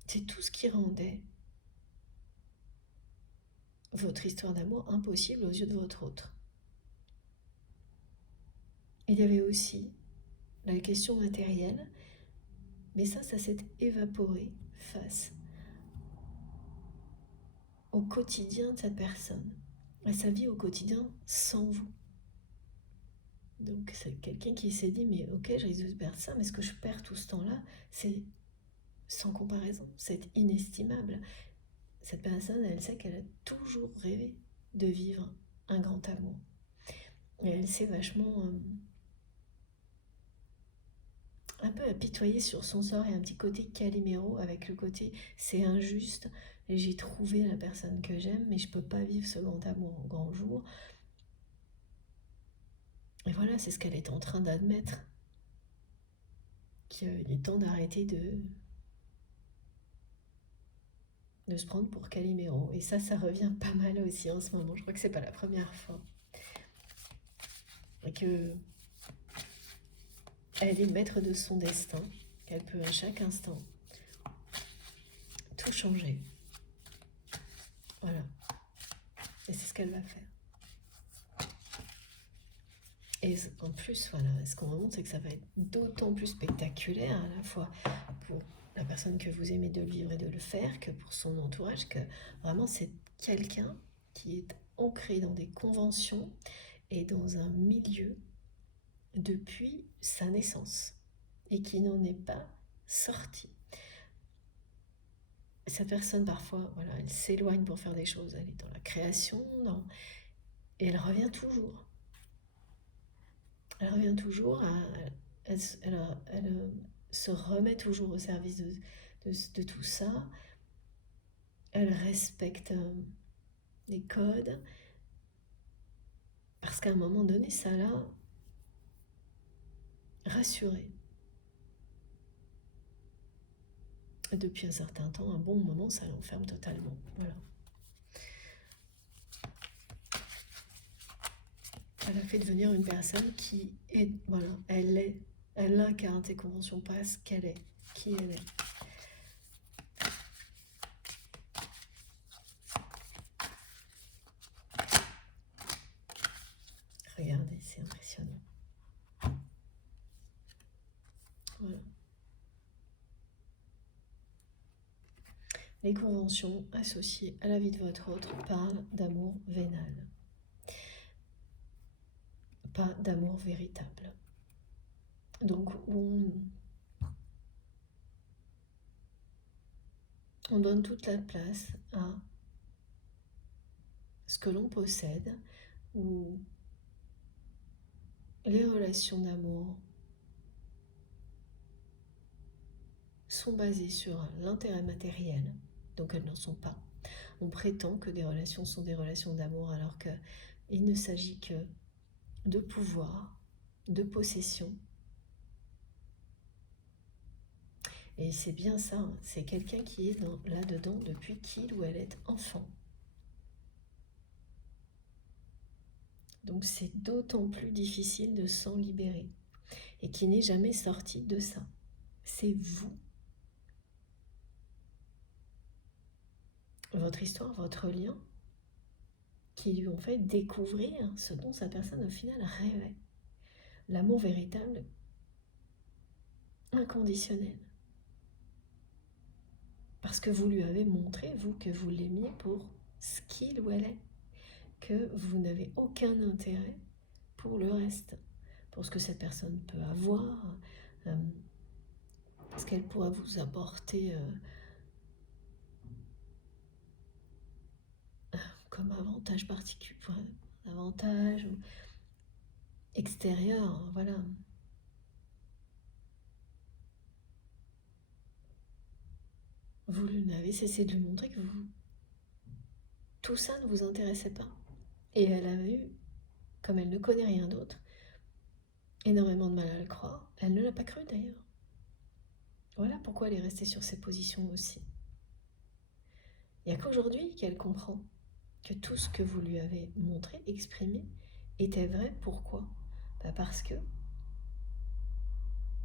c'est tout ce qui rendait votre histoire d'amour impossible aux yeux de votre autre. Il y avait aussi la question matérielle, mais ça s'est évaporé face au quotidien de cette personne, à sa vie au quotidien sans vous. Donc c'est quelqu'un qui s'est dit, mais ok, je risque de perdre ça, mais ce que je perds tout ce temps-là, c'est sans comparaison, c'est inestimable. Cette personne, elle sait qu'elle a toujours rêvé de vivre un grand amour. Et elle s'est vachement un peu apitoyée sur son sort et un petit côté Calimero avec le côté c'est injuste, et j'ai trouvé la personne que j'aime, mais je peux pas vivre ce grand amour en grand jour. Et voilà, c'est ce qu'elle est en train d'admettre, qu'il est temps d'arrêter de se prendre pour Calimero. Et ça revient pas mal aussi en ce moment. Je crois que c'est pas la première fois. Et que elle est maître de son destin, qu'elle peut à chaque instant tout changer. Voilà. Et c'est ce qu'elle va faire. Et en plus, voilà, ce qu'on remonte, c'est que ça va être d'autant plus spectaculaire à la fois pour la personne que vous aimez de le vivre et de le faire, que pour son entourage, que vraiment c'est quelqu'un qui est ancré dans des conventions et dans un milieu depuis sa naissance et qui n'en est pas sorti. Cette personne, parfois, voilà, elle s'éloigne pour faire des choses, elle est dans la création, et elle revient toujours. Elle revient toujours, elle se remet toujours au service de tout ça. Elle respecte les codes, parce qu'à un moment donné, ça l'a rassurée. Et depuis un certain temps, un bon moment, ça l'enferme totalement. Voilà. Elle a fait devenir une personne qui est, voilà, elle incarne ses conventions parce qu'elle est, qui elle est. Regardez, c'est impressionnant. Voilà. Les conventions associées à la vie de votre autre parlent d'amour vénal, pas d'amour véritable. Donc on donne toute la place à ce que l'on possède, ou les relations d'amour sont basées sur l'intérêt matériel, donc elles n'en sont pas. On prétend que des relations sont des relations d'amour alors qu'il ne s'agit que de pouvoir, de possession. Et c'est bien ça, c'est quelqu'un qui est là-dedans depuis qu'il ou elle est enfant. Donc c'est d'autant plus difficile de s'en libérer et qui n'est jamais sorti de ça. C'est vous. Votre histoire, votre lien, qui lui ont fait découvrir ce dont sa personne au final rêvait. L'amour véritable, inconditionnel. Parce que vous lui avez montré, vous, que vous l'aimiez pour ce qu'il ou elle est. Que vous n'avez aucun intérêt pour le reste. Pour ce que cette personne peut avoir, ce qu'elle pourra vous apporter comme avantage particulier, avantage extérieur, voilà. Vous n'avez cessé de lui montrer que tout ça ne vous intéressait pas. Et elle a eu, comme elle ne connaît rien d'autre, énormément de mal à le croire. Elle ne l'a pas cru d'ailleurs. Voilà pourquoi elle est restée sur ses positions aussi. Il n'y a qu'aujourd'hui qu'elle comprend que tout ce que vous lui avez montré, exprimé, était vrai. Pourquoi ? Parce que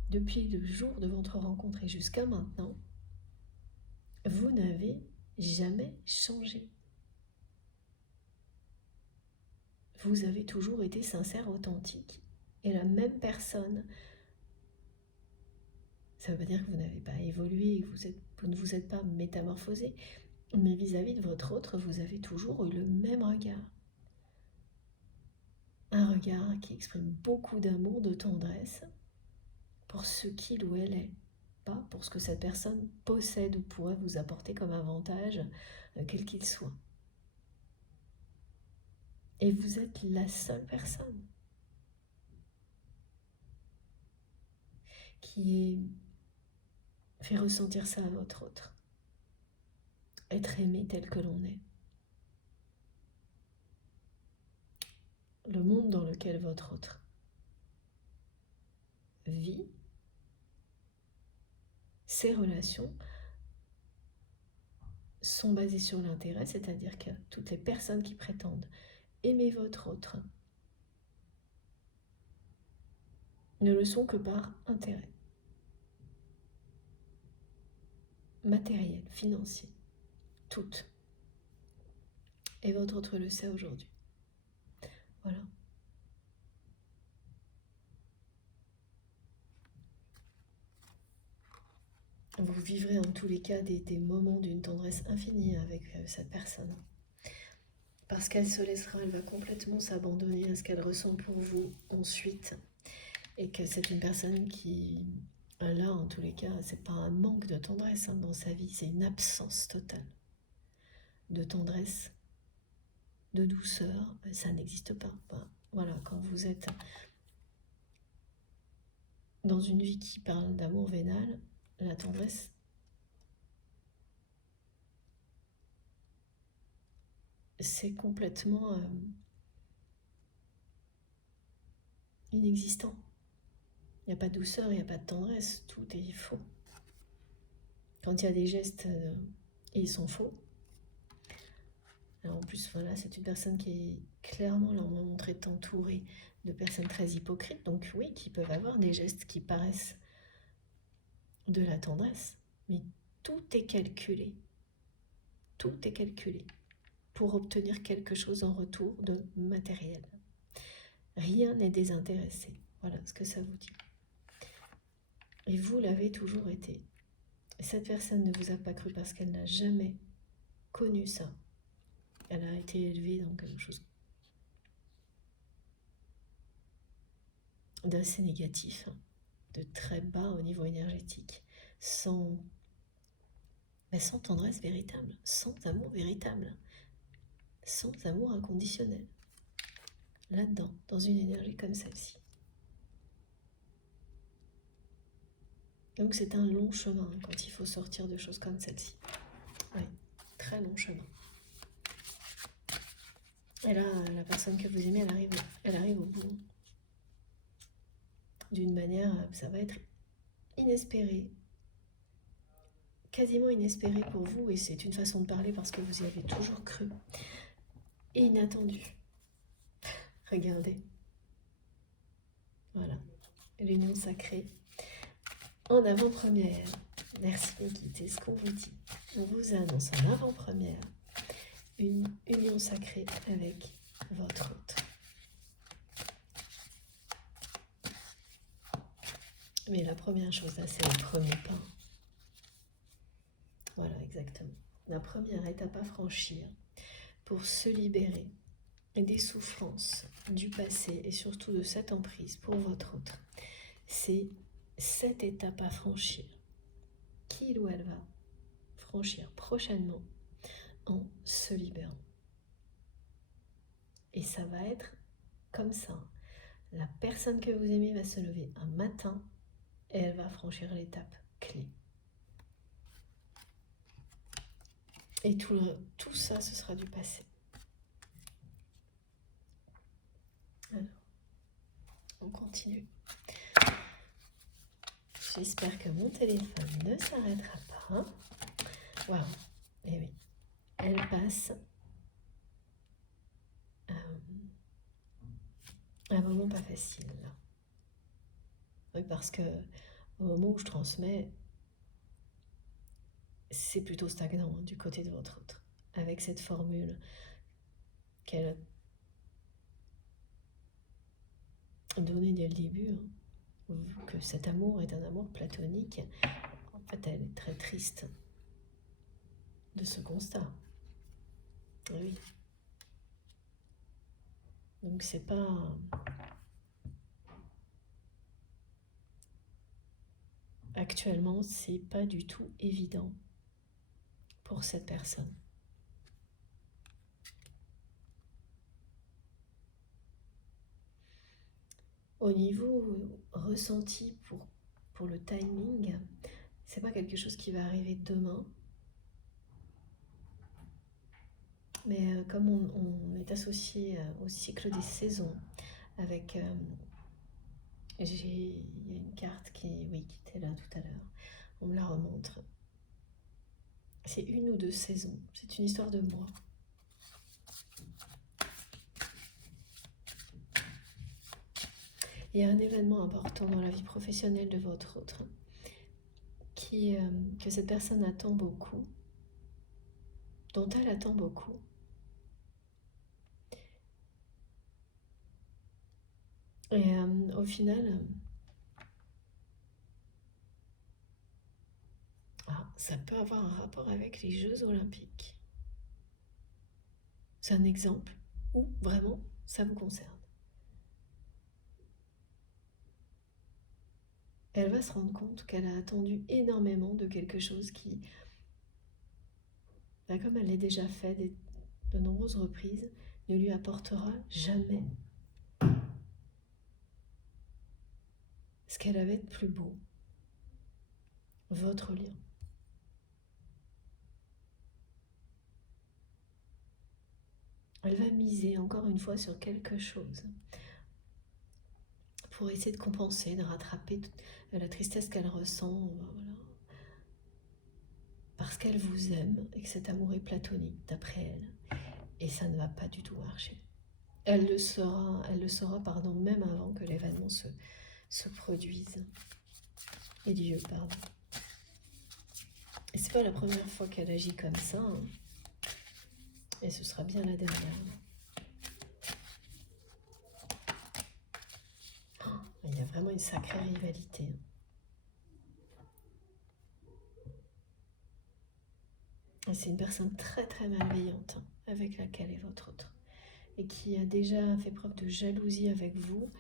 depuis le jour de votre rencontre et jusqu'à maintenant, vous n'avez jamais changé. Vous avez toujours été sincère, authentique, et la même personne. Ça ne veut pas dire que vous n'avez pas évolué, que vous ne vous êtes pas métamorphosé, mais vis-à-vis de votre autre, vous avez toujours eu le même regard. un regard qui exprime beaucoup d'amour, de tendresse pour ce qu'il ou elle est, pas pour ce que cette personne possède ou pourrait vous apporter comme avantage, quel qu'il soit. Et vous êtes la seule personne qui fait ressentir ça à votre autre. Être aimé tel que l'on est. Le monde dans lequel votre autre vit, ses relations sont basées sur l'intérêt, c'est-à-dire que toutes les personnes qui prétendent aimer votre autre ne le sont que par intérêt. Matériel, financier, toutes. Et votre autre le sait aujourd'hui. Voilà. Vous vivrez en tous les cas des moments d'une tendresse infinie avec cette personne. Parce qu'elle se laissera, elle va complètement s'abandonner à ce qu'elle ressent pour vous ensuite. Et que c'est une personne qui, là en tous les cas, c'est pas un manque de tendresse dans sa vie, c'est une absence totale de tendresse, de douceur, ça n'existe pas. Voilà, quand vous êtes dans une vie qui parle d'amour vénal, la tendresse, c'est complètement inexistant. Il n'y a pas de douceur, il n'y a pas de tendresse, tout est faux. Quand il y a des gestes et ils sont faux, alors en plus voilà, c'est une personne qui est clairement, là on m'a montré, entourée de personnes très hypocrites, donc oui, qui peuvent avoir des gestes qui paraissent de la tendresse, mais tout est calculé pour obtenir quelque chose en retour de matériel. Rien n'est désintéressé, voilà ce que ça vous dit. Et vous l'avez toujours été. Cette personne ne vous a pas cru parce qu'elle n'a jamais connu ça. Elle a été élevée dans quelque chose d'assez négatif, de très bas au niveau énergétique, sans tendresse véritable, sans amour véritable, sans amour inconditionnel. Là-dedans, dans une énergie comme celle-ci. Donc c'est un long chemin quand il faut sortir de choses comme celle-ci. Oui, très long chemin. Et là, la personne que vous aimez, elle arrive au bout. D'une manière, ça va être inespéré, quasiment inespéré pour vous, et c'est une façon de parler parce que vous y avez toujours cru, et inattendu. Regardez. Voilà, l'union sacrée en avant-première. Merci mes guides, c'est ce qu'on vous dit. On vous annonce en avant-première une union sacrée avec votre hôte. Mais la première chose, là, c'est le premier pas. Voilà, exactement. La première étape à franchir pour se libérer des souffrances du passé et surtout de cette emprise pour votre autre, c'est cette étape à franchir qu'il ou elle va franchir prochainement en se libérant. Et ça va être comme ça. La personne que vous aimez va se lever un matin et elle va franchir l'étape clé. Et tout ça, ce sera du passé. Alors, on continue. J'espère que mon téléphone ne s'arrêtera pas. Waouh, et oui, elle passe un moment pas facile là. Oui, parce que au moment où je transmets, c'est plutôt stagnant du côté de votre autre, avec cette formule qu'elle a donnée dès le début, que cet amour est un amour platonique. En fait, elle est très triste de ce constat. Oui. Donc c'est pas... Actuellement, c'est pas du tout évident pour cette personne. Au niveau ressenti pour le timing, c'est pas quelque chose qui va arriver demain. Mais comme on est associé au cycle des saisons, avec... il y a une carte qui était là tout à l'heure. On me la remontre. C'est une ou deux saisons. C'est une histoire de mois. Il y a un événement important dans la vie professionnelle de votre autre que cette personne attend beaucoup, dont elle attend beaucoup. Et au final, ça peut avoir un rapport avec les Jeux Olympiques. C'est un exemple où vraiment ça vous concerne. Elle va se rendre compte qu'elle a attendu énormément de quelque chose qui, comme elle l'a déjà fait de nombreuses reprises, ne lui apportera jamais ce qu'elle avait de plus beau, votre lien. Elle va miser encore une fois sur quelque chose pour essayer de compenser, de rattraper la tristesse qu'elle ressent, voilà. Parce qu'elle vous aime et que cet amour est platonique d'après elle. Et ça ne va pas du tout marcher. Elle le saura même avant que l'événement se produise. Et Dieu, pardon. Et c'est pas la première fois qu'elle agit comme ça, hein. Et ce sera bien la dernière. Il y a vraiment une sacrée rivalité. Et c'est une personne très très malveillante avec laquelle est votre autre. Et qui a déjà fait preuve de jalousie avec vous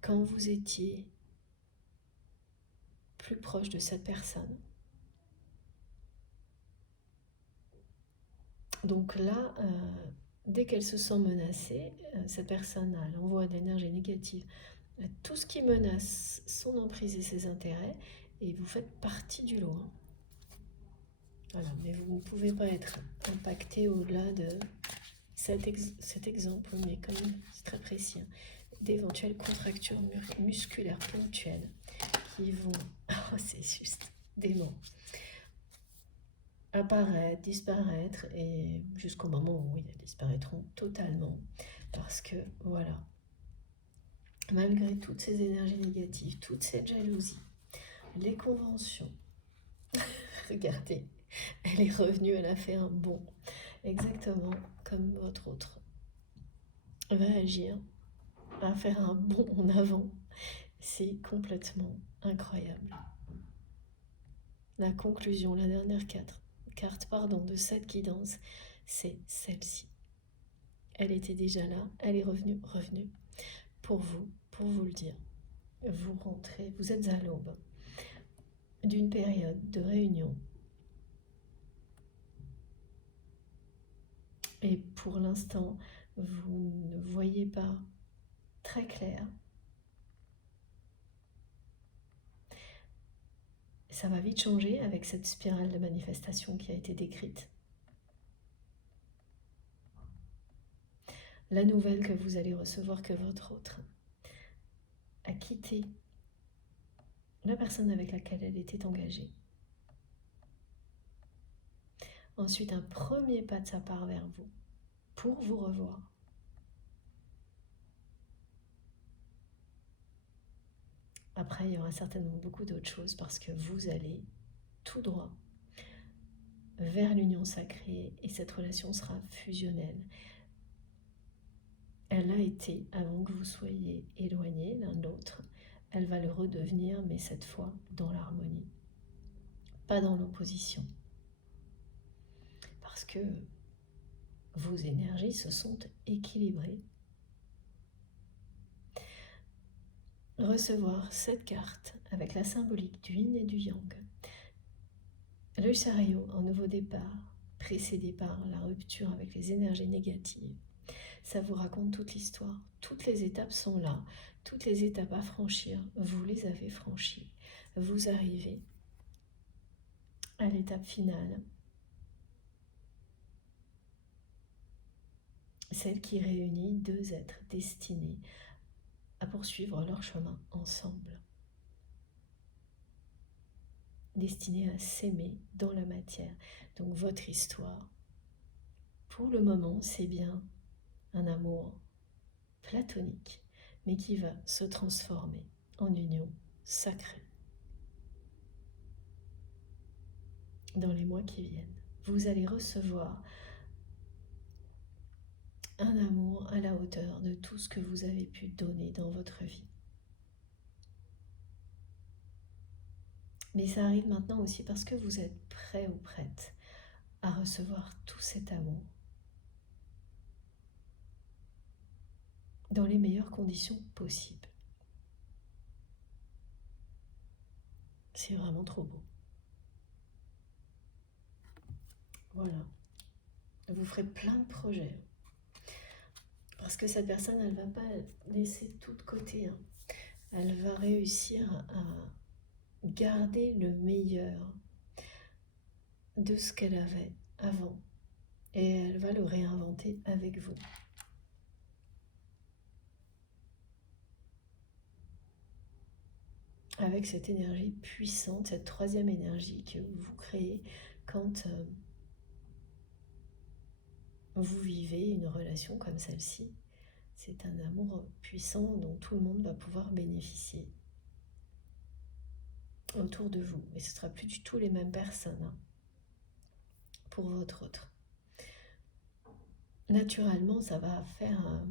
quand vous étiez plus proche de cette personne. Donc là, dès qu'elle se sent menacée, cette personne elle envoie de l'énergie négative à tout ce qui menace son emprise et ses intérêts, et vous faites partie du lot. Voilà, mais vous ne pouvez pas être impacté au-delà de cet exemple, mais quand même c'est très précis, hein, d'éventuelles contractures musculaires ponctuelles qui vont, c'est juste dément, apparaître, disparaître, et jusqu'au moment où ils disparaîtront totalement, parce que voilà, malgré toutes ces énergies négatives, toute cette jalousie, les conventions, regardez, elle est revenue, elle a fait un bond, exactement comme votre autre va agir, va faire un bond en avant. C'est complètement incroyable. La conclusion, la dernière carte de cette guidance, c'est celle-ci. Elle était déjà là, elle est revenue pour vous le dire. Vous rentrez, vous êtes à l'aube d'une période de réunion. Et pour l'instant, vous ne voyez pas très clair. Ça va vite changer avec cette spirale de manifestation qui a été décrite. La nouvelle que vous allez recevoir, que votre autre a quitté la personne avec laquelle elle était engagée. Ensuite, un premier pas de sa part vers vous, pour vous revoir. Après, il y aura certainement beaucoup d'autres choses parce que vous allez tout droit vers l'union sacrée et cette relation sera fusionnelle. Elle a été avant que vous soyez éloignés l'un de l'autre. Elle va le redevenir, mais cette fois dans l'harmonie, pas dans l'opposition. Parce que vos énergies se sont équilibrées recevoir cette carte avec la symbolique du yin et du yang. Le chariot, un nouveau départ, précédé par la rupture avec les énergies négatives. Ça vous raconte toute l'histoire. Toutes les étapes sont là. Toutes les étapes à franchir, vous les avez franchies. Vous arrivez à l'étape finale. Celle qui réunit deux êtres destinés à poursuivre leur chemin ensemble. Destinés à s'aimer dans la matière. Donc votre histoire, pour le moment, c'est bien un amour platonique, mais qui va se transformer en union sacrée. Dans les mois qui viennent, vous allez recevoir un amour à la hauteur de tout ce que vous avez pu donner dans votre vie. Mais ça arrive maintenant aussi parce que vous êtes prêt ou prête à recevoir tout cet amour dans les meilleures conditions possibles. C'est vraiment trop beau. Voilà. Vous ferez plein de projets. Parce que cette personne, elle ne va pas laisser tout de côté. Elle va réussir à garder le meilleur de ce qu'elle avait avant. Et elle va le réinventer avec vous. Avec cette énergie puissante, cette troisième énergie que vous créez quand vous vivez une relation comme celle-ci. C'est un amour puissant dont tout le monde va pouvoir bénéficier autour de vous. Et ce ne sera plus du tout les mêmes personnes pour votre autre. Naturellement, ça va faire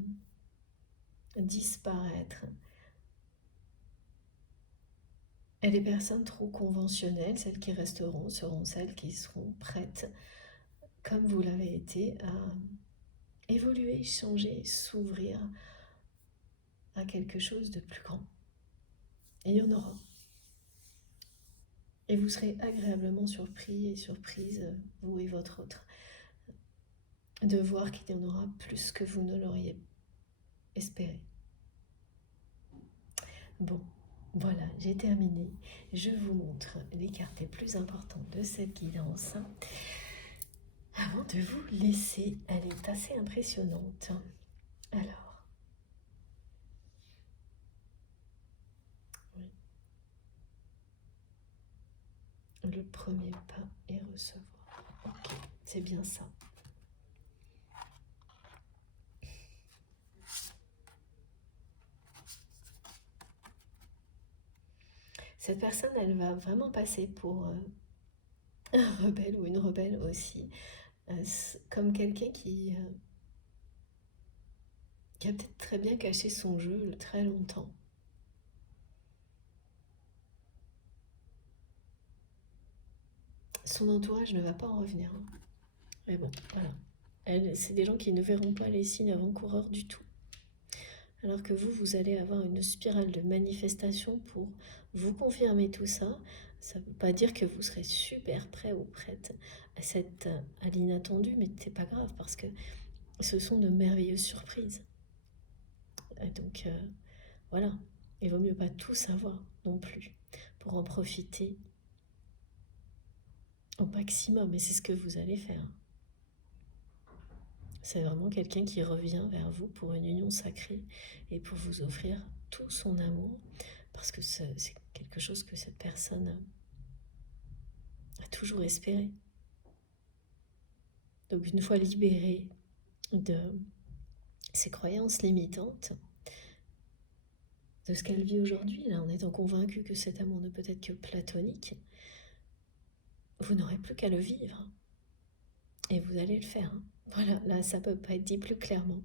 disparaître et les personnes trop conventionnelles, celles qui resteront, seront celles qui seront prêtes, comme vous l'avez été, à évoluer, changer, s'ouvrir à quelque chose de plus grand. Et il y en aura. Et vous serez agréablement surpris et surprise, vous et votre autre, de voir qu'il y en aura plus que vous ne l'auriez espéré. Bon, voilà, j'ai terminé. Je vous montre les cartes les plus importantes de cette guidance avant de vous laisser. Elle est assez impressionnante. Alors, oui. Le premier pas est recevoir. Ok, c'est bien ça. Cette personne, elle va vraiment passer pour un rebelle ou une rebelle aussi, comme quelqu'un qui a peut-être très bien caché son jeu très longtemps. Son entourage ne va pas en revenir. Mais bon, voilà. C'est des gens qui ne verront pas les signes avant-coureurs du tout. Alors que vous allez avoir une spirale de manifestation pour vous confirmer tout ça. Ça ne veut pas dire que vous serez super prêt ou prête à l'inattendu, mais c'est pas grave parce que ce sont de merveilleuses surprises. Et donc, voilà. Il vaut mieux pas tout savoir non plus pour en profiter au maximum. Et c'est ce que vous allez faire. C'est vraiment quelqu'un qui revient vers vous pour une union sacrée et pour vous offrir tout son amour, parce que c'est quelque chose que cette personne a toujours espéré. Donc une fois libérée de ses croyances limitantes, de ce qu'elle vit aujourd'hui, là, en étant convaincue que cet amour ne peut être que platonique, vous n'aurez plus qu'à le vivre. Et vous allez le faire. Voilà, là, ça peut pas être dit plus clairement.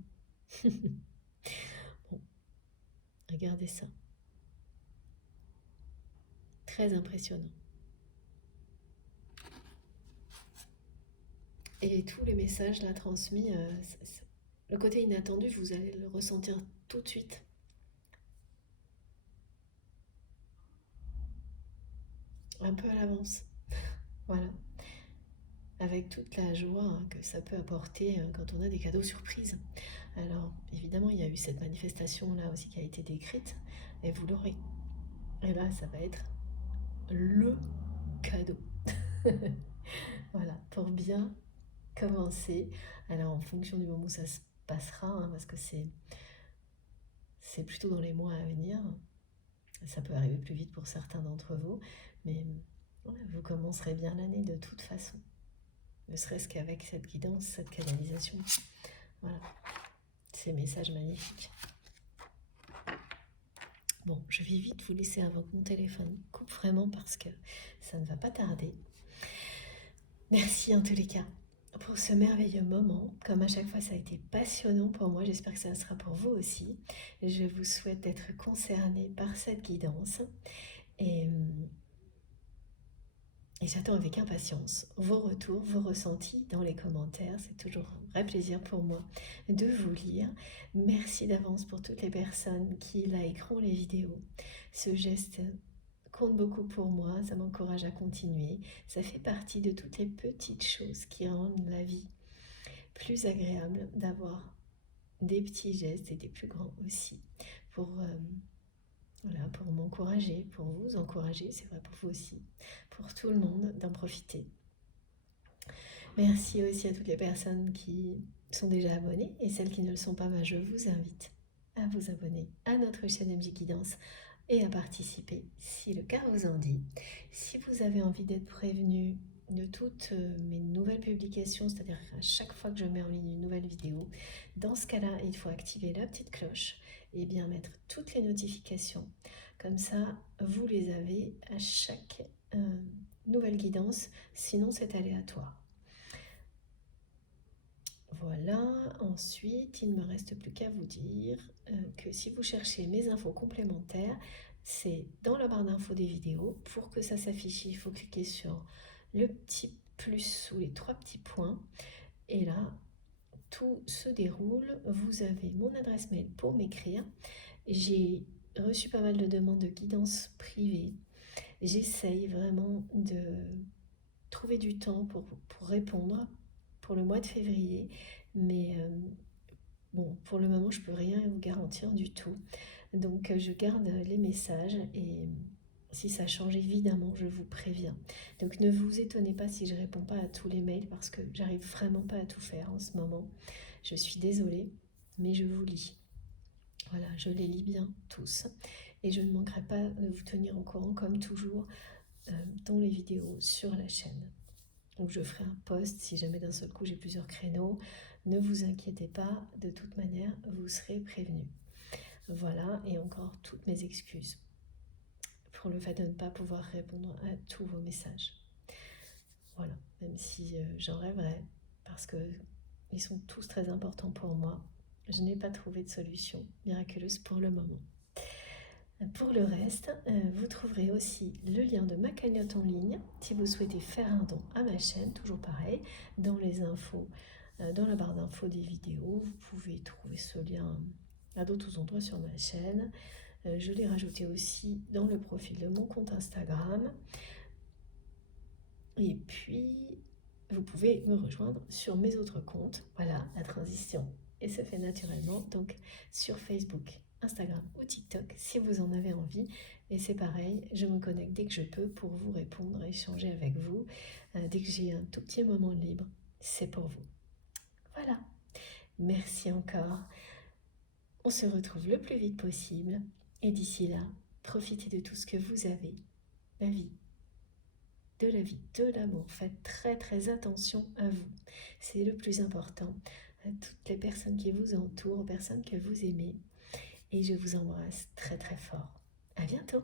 Bon, regardez ça. Très impressionnant. Et tous les messages là transmis, le côté inattendu, vous allez le ressentir tout de suite. un peu à l'avance. Voilà. Avec toute la joie que ça peut apporter quand on a des cadeaux surprises. Alors, évidemment, il y a eu cette manifestation-là aussi qui a été décrite, et vous l'aurez. Et là, ça va être le cadeau. Voilà, pour bien commencer. Alors, en fonction du moment où ça se passera, parce que c'est plutôt dans les mois à venir, ça peut arriver plus vite pour certains d'entre vous, mais voilà, vous commencerez bien l'année de toute façon, ne serait-ce qu'avec cette guidance, cette canalisation. Voilà, ces messages magnifiques. Bon, je vais vite vous laisser avant que mon téléphone coupe vraiment parce que ça ne va pas tarder. Merci en tous les cas pour ce merveilleux moment. Comme à chaque fois, ça a été passionnant pour moi. J'espère que ça sera pour vous aussi. Je vous souhaite d'être concernés par cette guidance. Et j'attends avec impatience vos retours, vos ressentis dans les commentaires. C'est toujours un vrai plaisir pour moi de vous lire. Merci d'avance pour toutes les personnes qui likeront les vidéos. Ce geste compte beaucoup pour moi, ça m'encourage à continuer. Ça fait partie de toutes les petites choses qui rendent la vie plus agréable, d'avoir des petits gestes et des plus grands aussi pour voilà, pour m'encourager, pour vous encourager, c'est vrai pour vous aussi, pour tout le monde d'en profiter. Merci aussi à toutes les personnes qui sont déjà abonnées et celles qui ne le sont pas, je vous invite à vous abonner à notre chaîne MJ Guidance et à participer si le cœur vous en dit. Si vous avez envie d'être prévenu de toutes mes nouvelles publications, c'est-à-dire à chaque fois que je mets en ligne une nouvelle vidéo, dans ce cas-là, il faut activer la petite cloche et bien mettre toutes les notifications. Comme ça, vous les avez à chaque nouvelle guidance, sinon c'est aléatoire. Voilà, ensuite, il ne me reste plus qu'à vous dire que si vous cherchez mes infos complémentaires, c'est dans la barre d'infos des vidéos. Pour que ça s'affiche, il faut cliquer sur le petit plus ou les 3 petits points. Et là, tout se déroule. Vous avez mon adresse mail pour m'écrire. J'ai reçu pas mal de demandes de guidance privée. J'essaye vraiment de trouver du temps pour répondre pour le mois de février, mais bon, pour le moment, je peux rien vous garantir du tout. Donc, je garde les messages et si ça change, évidemment, je vous préviens. Donc, ne vous étonnez pas si je ne réponds pas à tous les mails parce que j'arrive vraiment pas à tout faire en ce moment. Je suis désolée, mais je vous lis. Voilà, je les lis bien tous et je ne manquerai pas de vous tenir au courant comme toujours dans les vidéos sur la chaîne. Donc je ferai un post si jamais d'un seul coup j'ai plusieurs créneaux. Ne vous inquiétez pas, de toute manière, vous serez prévenus. Voilà, et encore toutes mes excuses pour le fait de ne pas pouvoir répondre à tous vos messages. Voilà, même si j'en rêverais, parce que ils sont tous très importants pour moi. Je n'ai pas trouvé de solution miraculeuse pour le moment. Pour le reste, vous trouverez aussi le lien de ma cagnotte en ligne si vous souhaitez faire un don à ma chaîne, toujours pareil, dans les infos, dans la barre d'infos des vidéos. Vous pouvez trouver ce lien à d'autres endroits sur ma chaîne. Je l'ai rajouté aussi dans le profil de mon compte Instagram. Et puis, vous pouvez me rejoindre sur mes autres comptes. Voilà, la transition et se fait naturellement, donc sur Facebook, Instagram ou TikTok si vous en avez envie. Et c'est pareil, je me connecte dès que je peux pour vous répondre, échanger avec vous. Dès que j'ai un tout petit moment libre, c'est pour vous. Voilà, merci encore. On se retrouve le plus vite possible. Et d'ici là, profitez de tout ce que vous avez. La vie, de l'amour. Faites très très attention à vous. C'est le plus important. À toutes les personnes qui vous entourent, aux personnes que vous aimez. Et je vous embrasse très très fort. À bientôt.